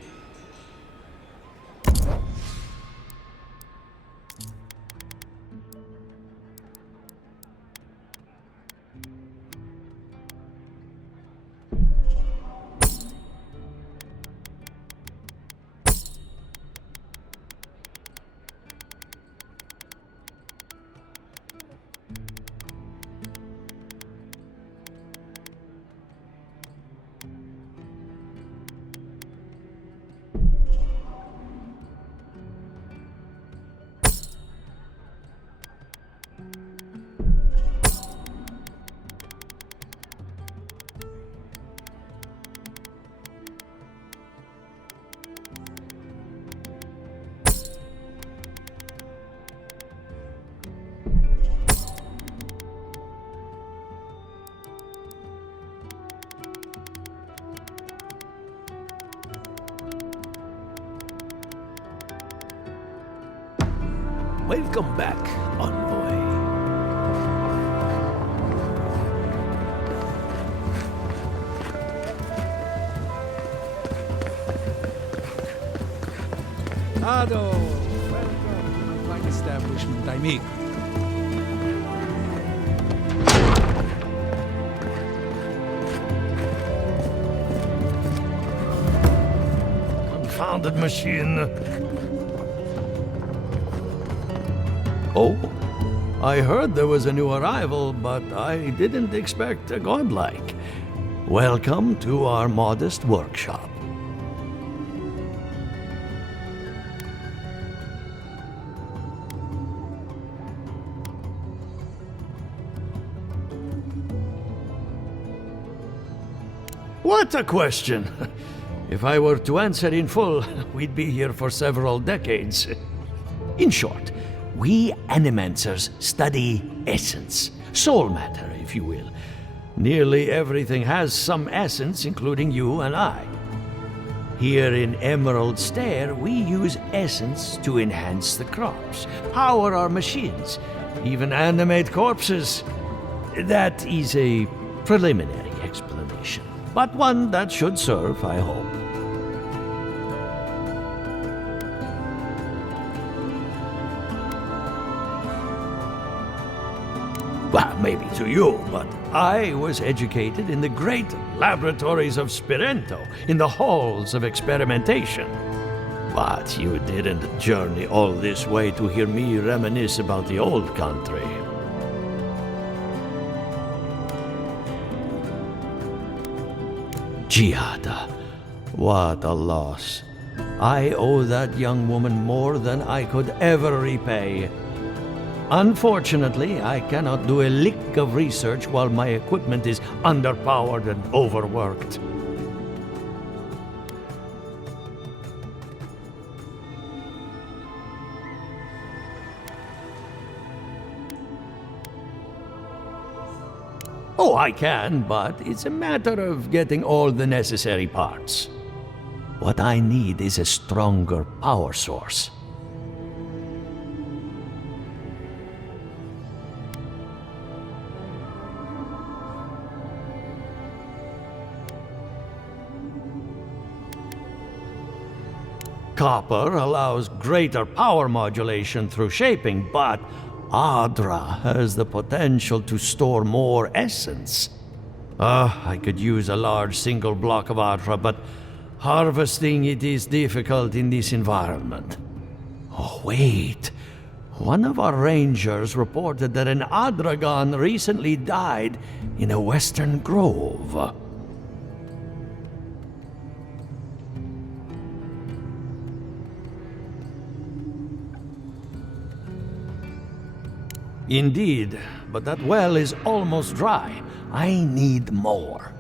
Welcome back, envoy. Ado, welcome to my fine establishment, amigo. Confounded machine. Oh, I heard there was a new arrival, but I didn't expect a godlike. Welcome to our modest workshop. What a question! If I were to answer in full, we'd be here for several decades. In short, we animancers study essence, soul matter, if you will. Nearly everything has some essence, including you and I. Here in Emerald Stair, we use essence to enhance the crops, power our machines, even animate corpses. That is a preliminary explanation, but one that should serve, I hope. Well, maybe to you, but I was educated in the great laboratories of Spirento, in the halls of experimentation. But you didn't journey all this way to hear me reminisce about the old country. Giada, what a loss. I owe that young woman more than I could ever repay. Unfortunately, I cannot do a lick of research while my equipment is underpowered and overworked. Oh, I can, but it's a matter of getting all the necessary parts. What I need is a stronger power source. Copper allows greater power modulation through shaping, but Adra has the potential to store more essence. I could use a large single block of Adra, but harvesting it is difficult in this environment. Oh, wait. One of our rangers reported that an Adragon recently died in a western grove. Indeed, but that well is almost dry. I need more.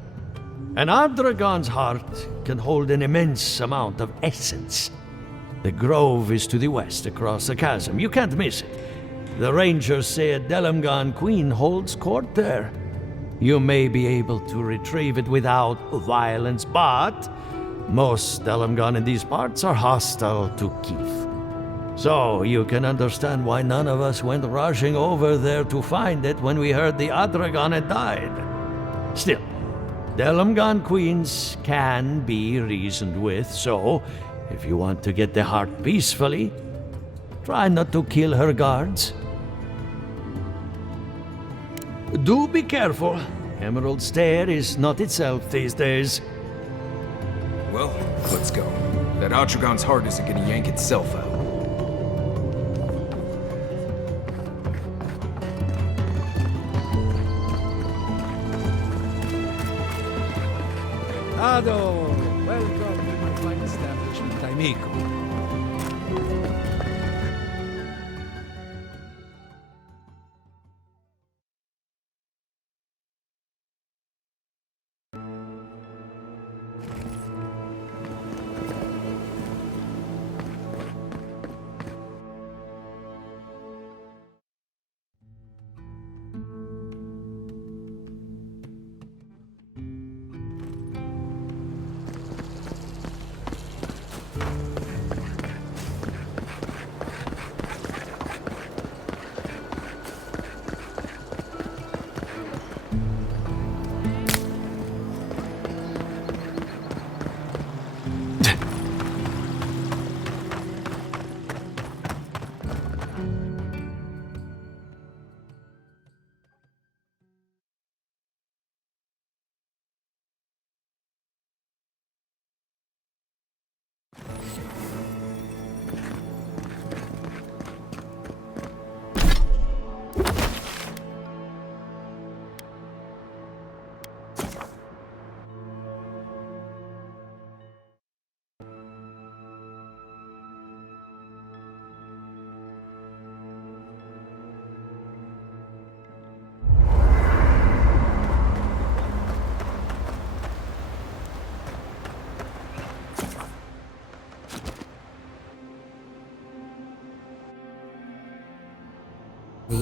An Adragon's heart can hold an immense amount of essence. The grove is to the west, across the chasm. You can't miss it. The rangers say a Delamgan queen holds court there. You may be able to retrieve it without violence, but most Delamgan in these parts are hostile to Keith. So, you can understand why none of us went rushing over there to find it when we heard the Adragon had died. Still, Delamgan queens can be reasoned with, so if you want to get the heart peacefully, try not to kill her guards. Do be careful. Emerald Stair is not itself these days. Well, let's go. That Atragon's heart isn't gonna yank itself out. Ado, welcome to my fine establishment, amico.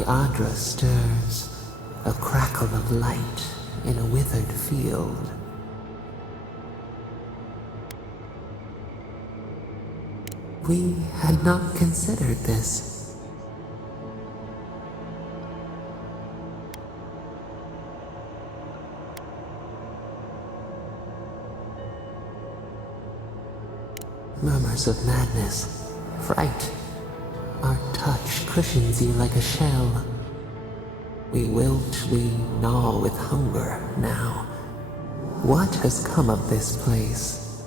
The Adra stirs, a crackle of light in a withered field. We had not considered this. Murmurs of madness, fright. Our touch cushions you like a shell. We wilt, we gnaw with hunger now. What has come of this place?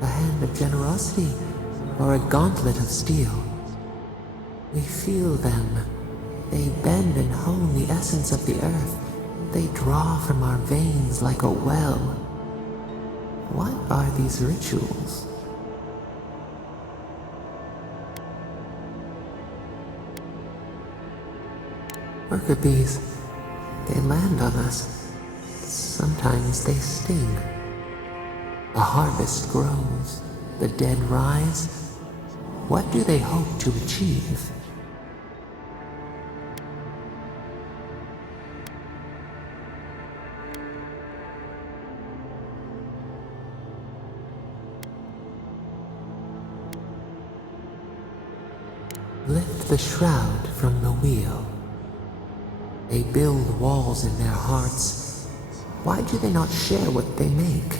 A hand of generosity, or a gauntlet of steel? We feel them. They bend and hone the essence of the earth. They draw from our veins like a well. What are these rituals? Worker bees, they land on us. Sometimes they sting. A harvest grows, the dead rise. What do they hope to achieve? Lift the shroud from the wheel. They build walls in their hearts. Why do they not share what they make?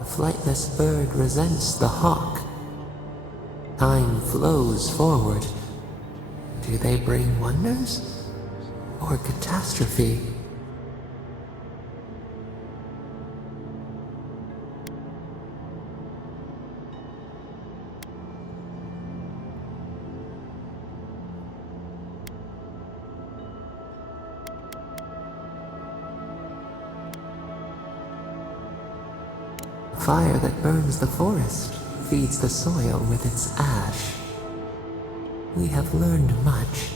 A flightless bird resents the hawk. Time flows forward. Do they bring wonders or catastrophe? Fire that burns the forest feeds the soil with its ash. We have learned much.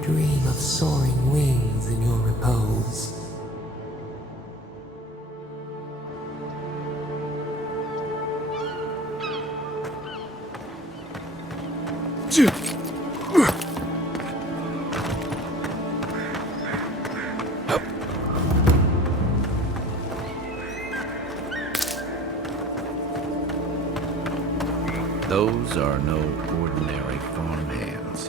Dream of soaring wings in your repose. Those are no ordinary farmhands.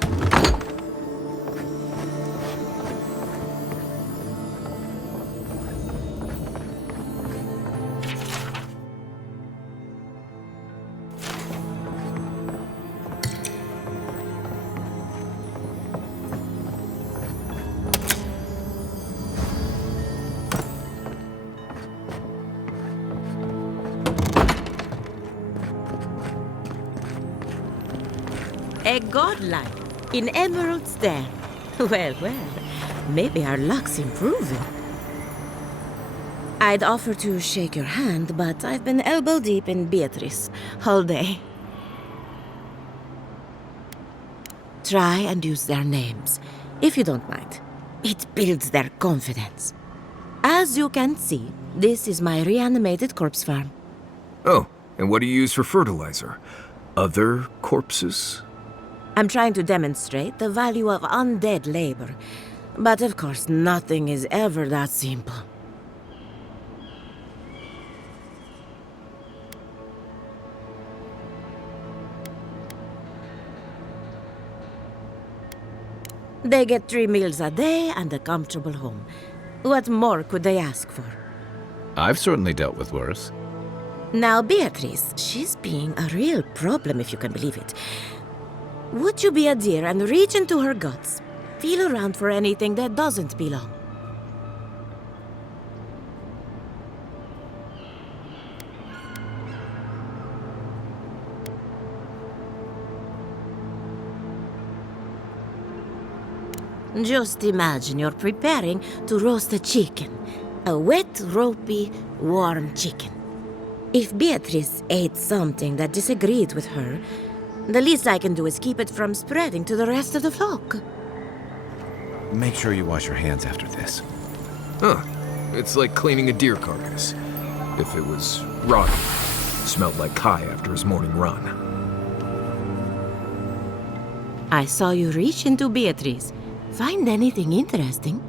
A godlike in Emerald's Den. Well, well, maybe our luck's improving. I'd offer to shake your hand, but I've been elbow deep in Beatrice all day. Try and use their names, if you don't mind. It builds their confidence. As you can see, this is my reanimated corpse farm. Oh, and what do you use for fertilizer? Other corpses? I'm trying to demonstrate the value of undead labor. But of course, nothing is ever that simple. They get 3 meals a day and a comfortable home. What more could they ask for? I've certainly dealt with worse. Now, Beatrice, she's being a real problem, if you can believe it. Would you be a dear and reach into her guts? Feel around for anything that doesn't belong. Just imagine you're preparing to roast a chicken. A wet, ropey, warm chicken. If Beatrice ate something that disagreed with her, the least I can do is keep it from spreading to the rest of the flock. Make sure you wash your hands after this. Huh. It's like cleaning a deer carcass. If it was rotten. Smelled like Kai after his morning run. I saw you reach into Beatrice. Find anything interesting?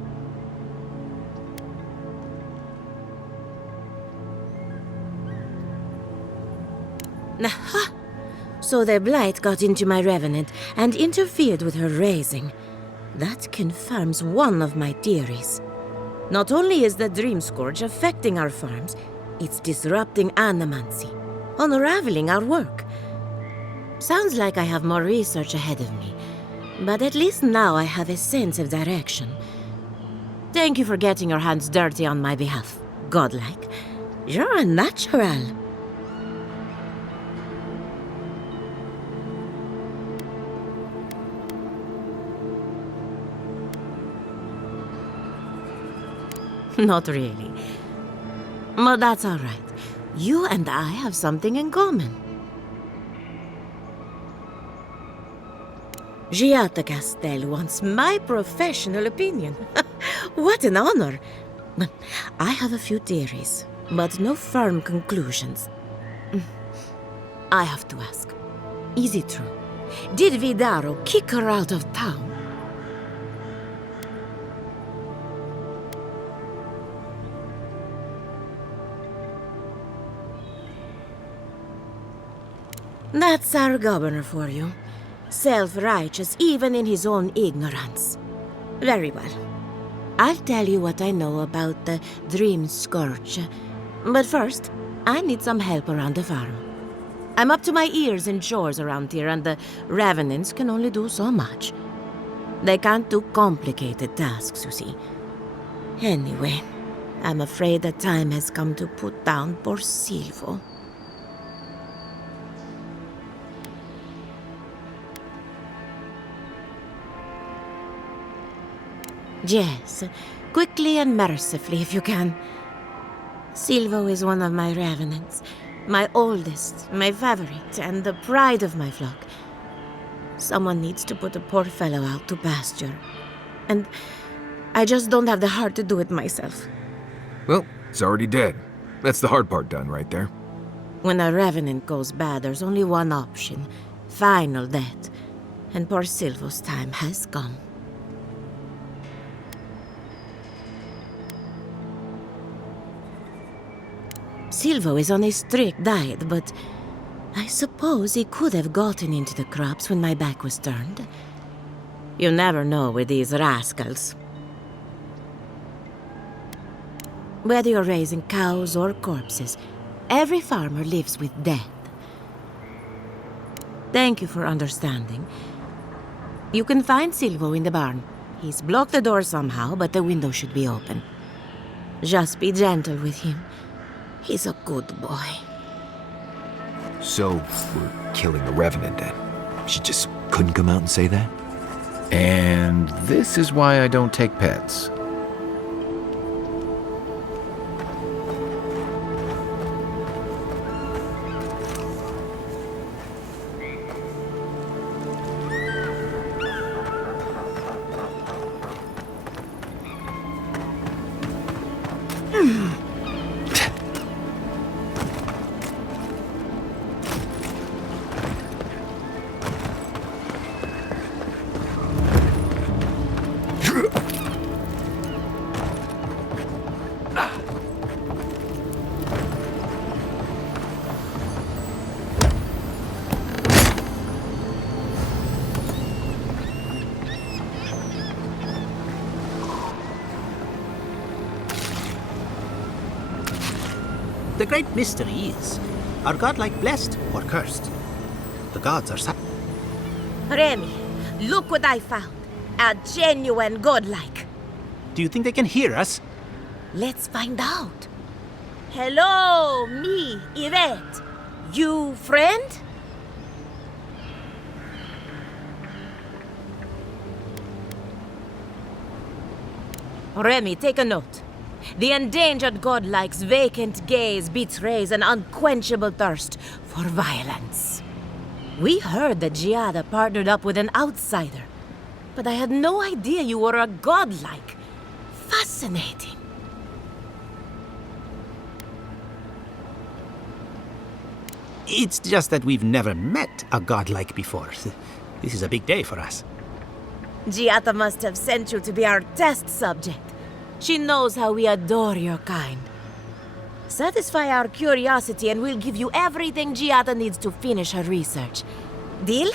Aha! So the blight got into my revenant and interfered with her raising. That confirms one of my theories. Not only is the Dream Scourge affecting our farms, it's disrupting animancy, unraveling our work. Sounds like I have more research ahead of me, but at least now I have a sense of direction. Thank you for getting your hands dirty on my behalf, godlike. You're a natural. Not really. But that's all right. You and I have something in common. Giatta Castel wants my professional opinion. What an honor. I have a few theories, but no firm conclusions. I have to ask, is it true? Did Vidaro kick her out of town? That's our governor for you. Self-righteous even in his own ignorance. Very well. I'll tell you what I know about the Dream Scourge. But first, I need some help around the farm. I'm up to my ears in chores around here, and the Revenants can only do so much. They can't do complicated tasks, you see. Anyway, I'm afraid the time has come to put down poor Silvo. Yes, quickly and mercifully if you can. Silvo is one of my revenants, my oldest, my favorite, and the pride of my flock. Someone needs to put a poor fellow out to pasture, and I just don't have the heart to do it myself. Well, it's already dead. That's the hard part done right there. When a revenant goes bad, there's only one option, final death, and poor Silvo's time has come. Silvo is on a strict diet, but I suppose he could have gotten into the crops when my back was turned. You never know with these rascals. Whether you're raising cows or corpses, every farmer lives with death. Thank you for understanding. You can find Silvo in the barn. He's blocked the door somehow, but the window should be open. Just be gentle with him. He's a good boy. So, we're killing the Revenant then? She just couldn't come out and say that? And this is why I don't take pets. The great mystery is, are godlike blessed or cursed? The gods are silent. Remy, look what I found. A genuine godlike. Do you think they can hear us? Let's find out. Hello, me, Yvette. You friend? Remy, take a note. The endangered godlike's vacant gaze betrays an unquenchable thirst for violence. We heard that Giada partnered up with an outsider, but I had no idea you were a godlike. Fascinating. It's just that we've never met a godlike before. This is a big day for us. Giada must have sent you to be our test subject. She knows how we adore your kind. Satisfy our curiosity and we'll give you everything Giada needs to finish her research. Deal?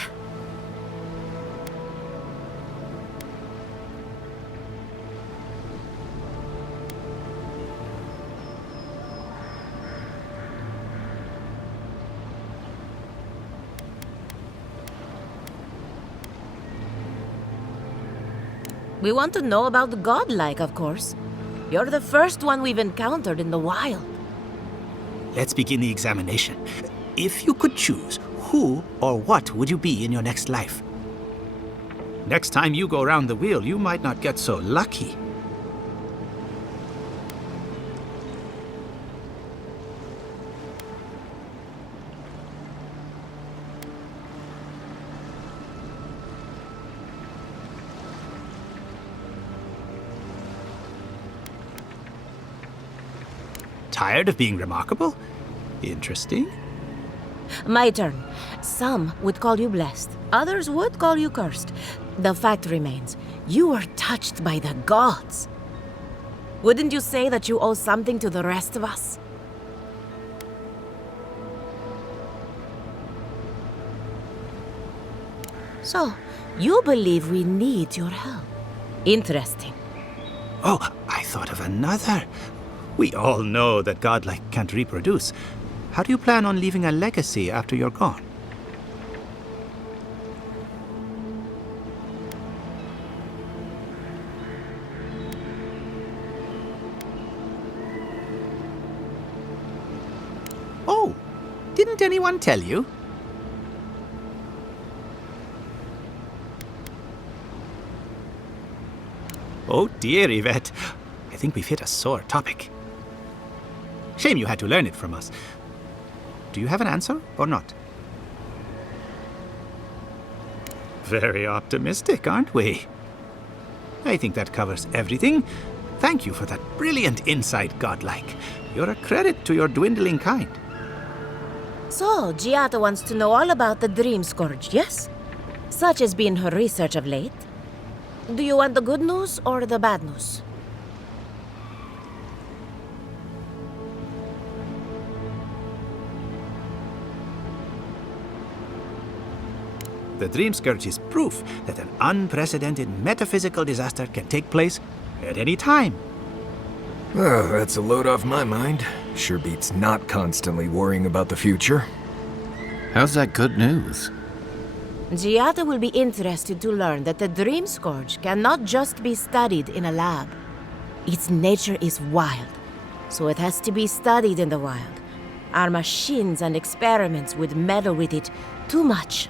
We want to know about the godlike, of course. You're the first one we've encountered in the wild. Let's begin the examination. If you could choose, who or what would you be in your next life? Next time you go round the wheel, you might not get so lucky. Tired of being remarkable? Interesting. My turn. Some would call you blessed. Others would call you cursed. The fact remains, you were touched by the gods. Wouldn't you say that you owe something to the rest of us? So, you believe we need your help. Interesting. Oh, I thought of another. We all know that godlike can't reproduce. How do you plan on leaving a legacy after you're gone? Oh, didn't anyone tell you? Oh dear, Yvette. I think we've hit a sore topic. Shame you had to learn it from us. Do you have an answer or not? Very optimistic, aren't we? I think that covers everything. Thank you for that brilliant insight, godlike. You're a credit to your dwindling kind. So, Giada wants to know all about the Dream Scourge, yes? Such has been her research of late. Do you want the good news or the bad news? The Dream Scourge is proof that an unprecedented metaphysical disaster can take place at any time. Oh, that's a load off my mind. Sure beats not constantly worrying about the future. How's that good news? Giada will be interested to learn that the Dream Scourge cannot just be studied in a lab. Its nature is wild, so it has to be studied in the wild. Our machines and experiments would meddle with it too much.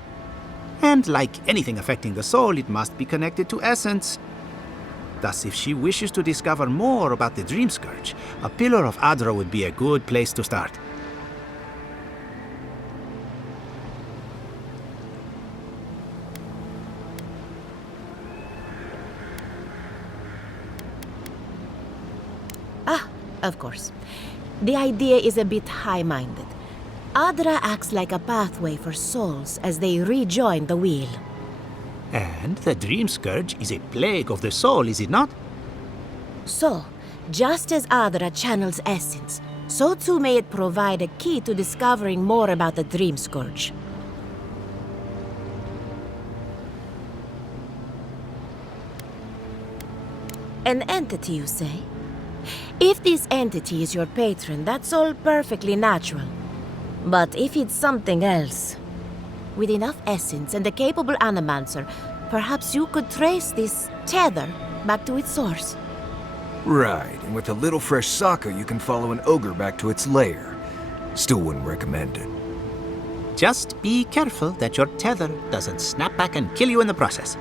And like anything affecting the soul, it must be connected to essence. Thus, if she wishes to discover more about the Dream Scourge, a pillar of Adra would be a good place to start. Ah, of course. The idea is a bit high-minded. Adra acts like a pathway for souls as they rejoin the wheel. And the Dream Scourge is a plague of the soul, is it not? So, just as Adra channels essence, so too may it provide a key to discovering more about the Dream Scourge. An entity, you say? If this entity is your patron, that's all perfectly natural. But if it's something else, with enough essence and a capable animancer, perhaps you could trace this tether back to its source. Right, and with a little fresh sake, you can follow an ogre back to its lair. Still wouldn't recommend it. Just be careful that your tether doesn't snap back and kill you in the process.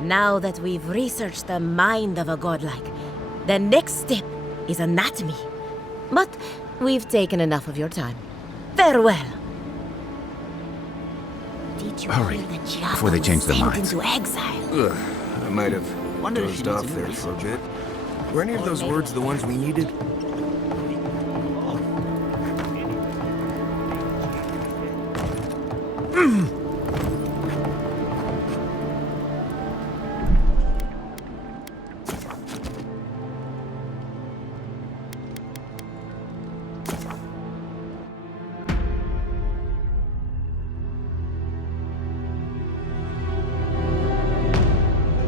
Now that we've researched the mind of a godlike, the next step is anatomy. But we've taken enough of your time. Farewell. Did you Hurry, hear that before they change their sent minds. into exile? Ugh, I might have dozed off there for a bit. Were any of those words the ones we needed?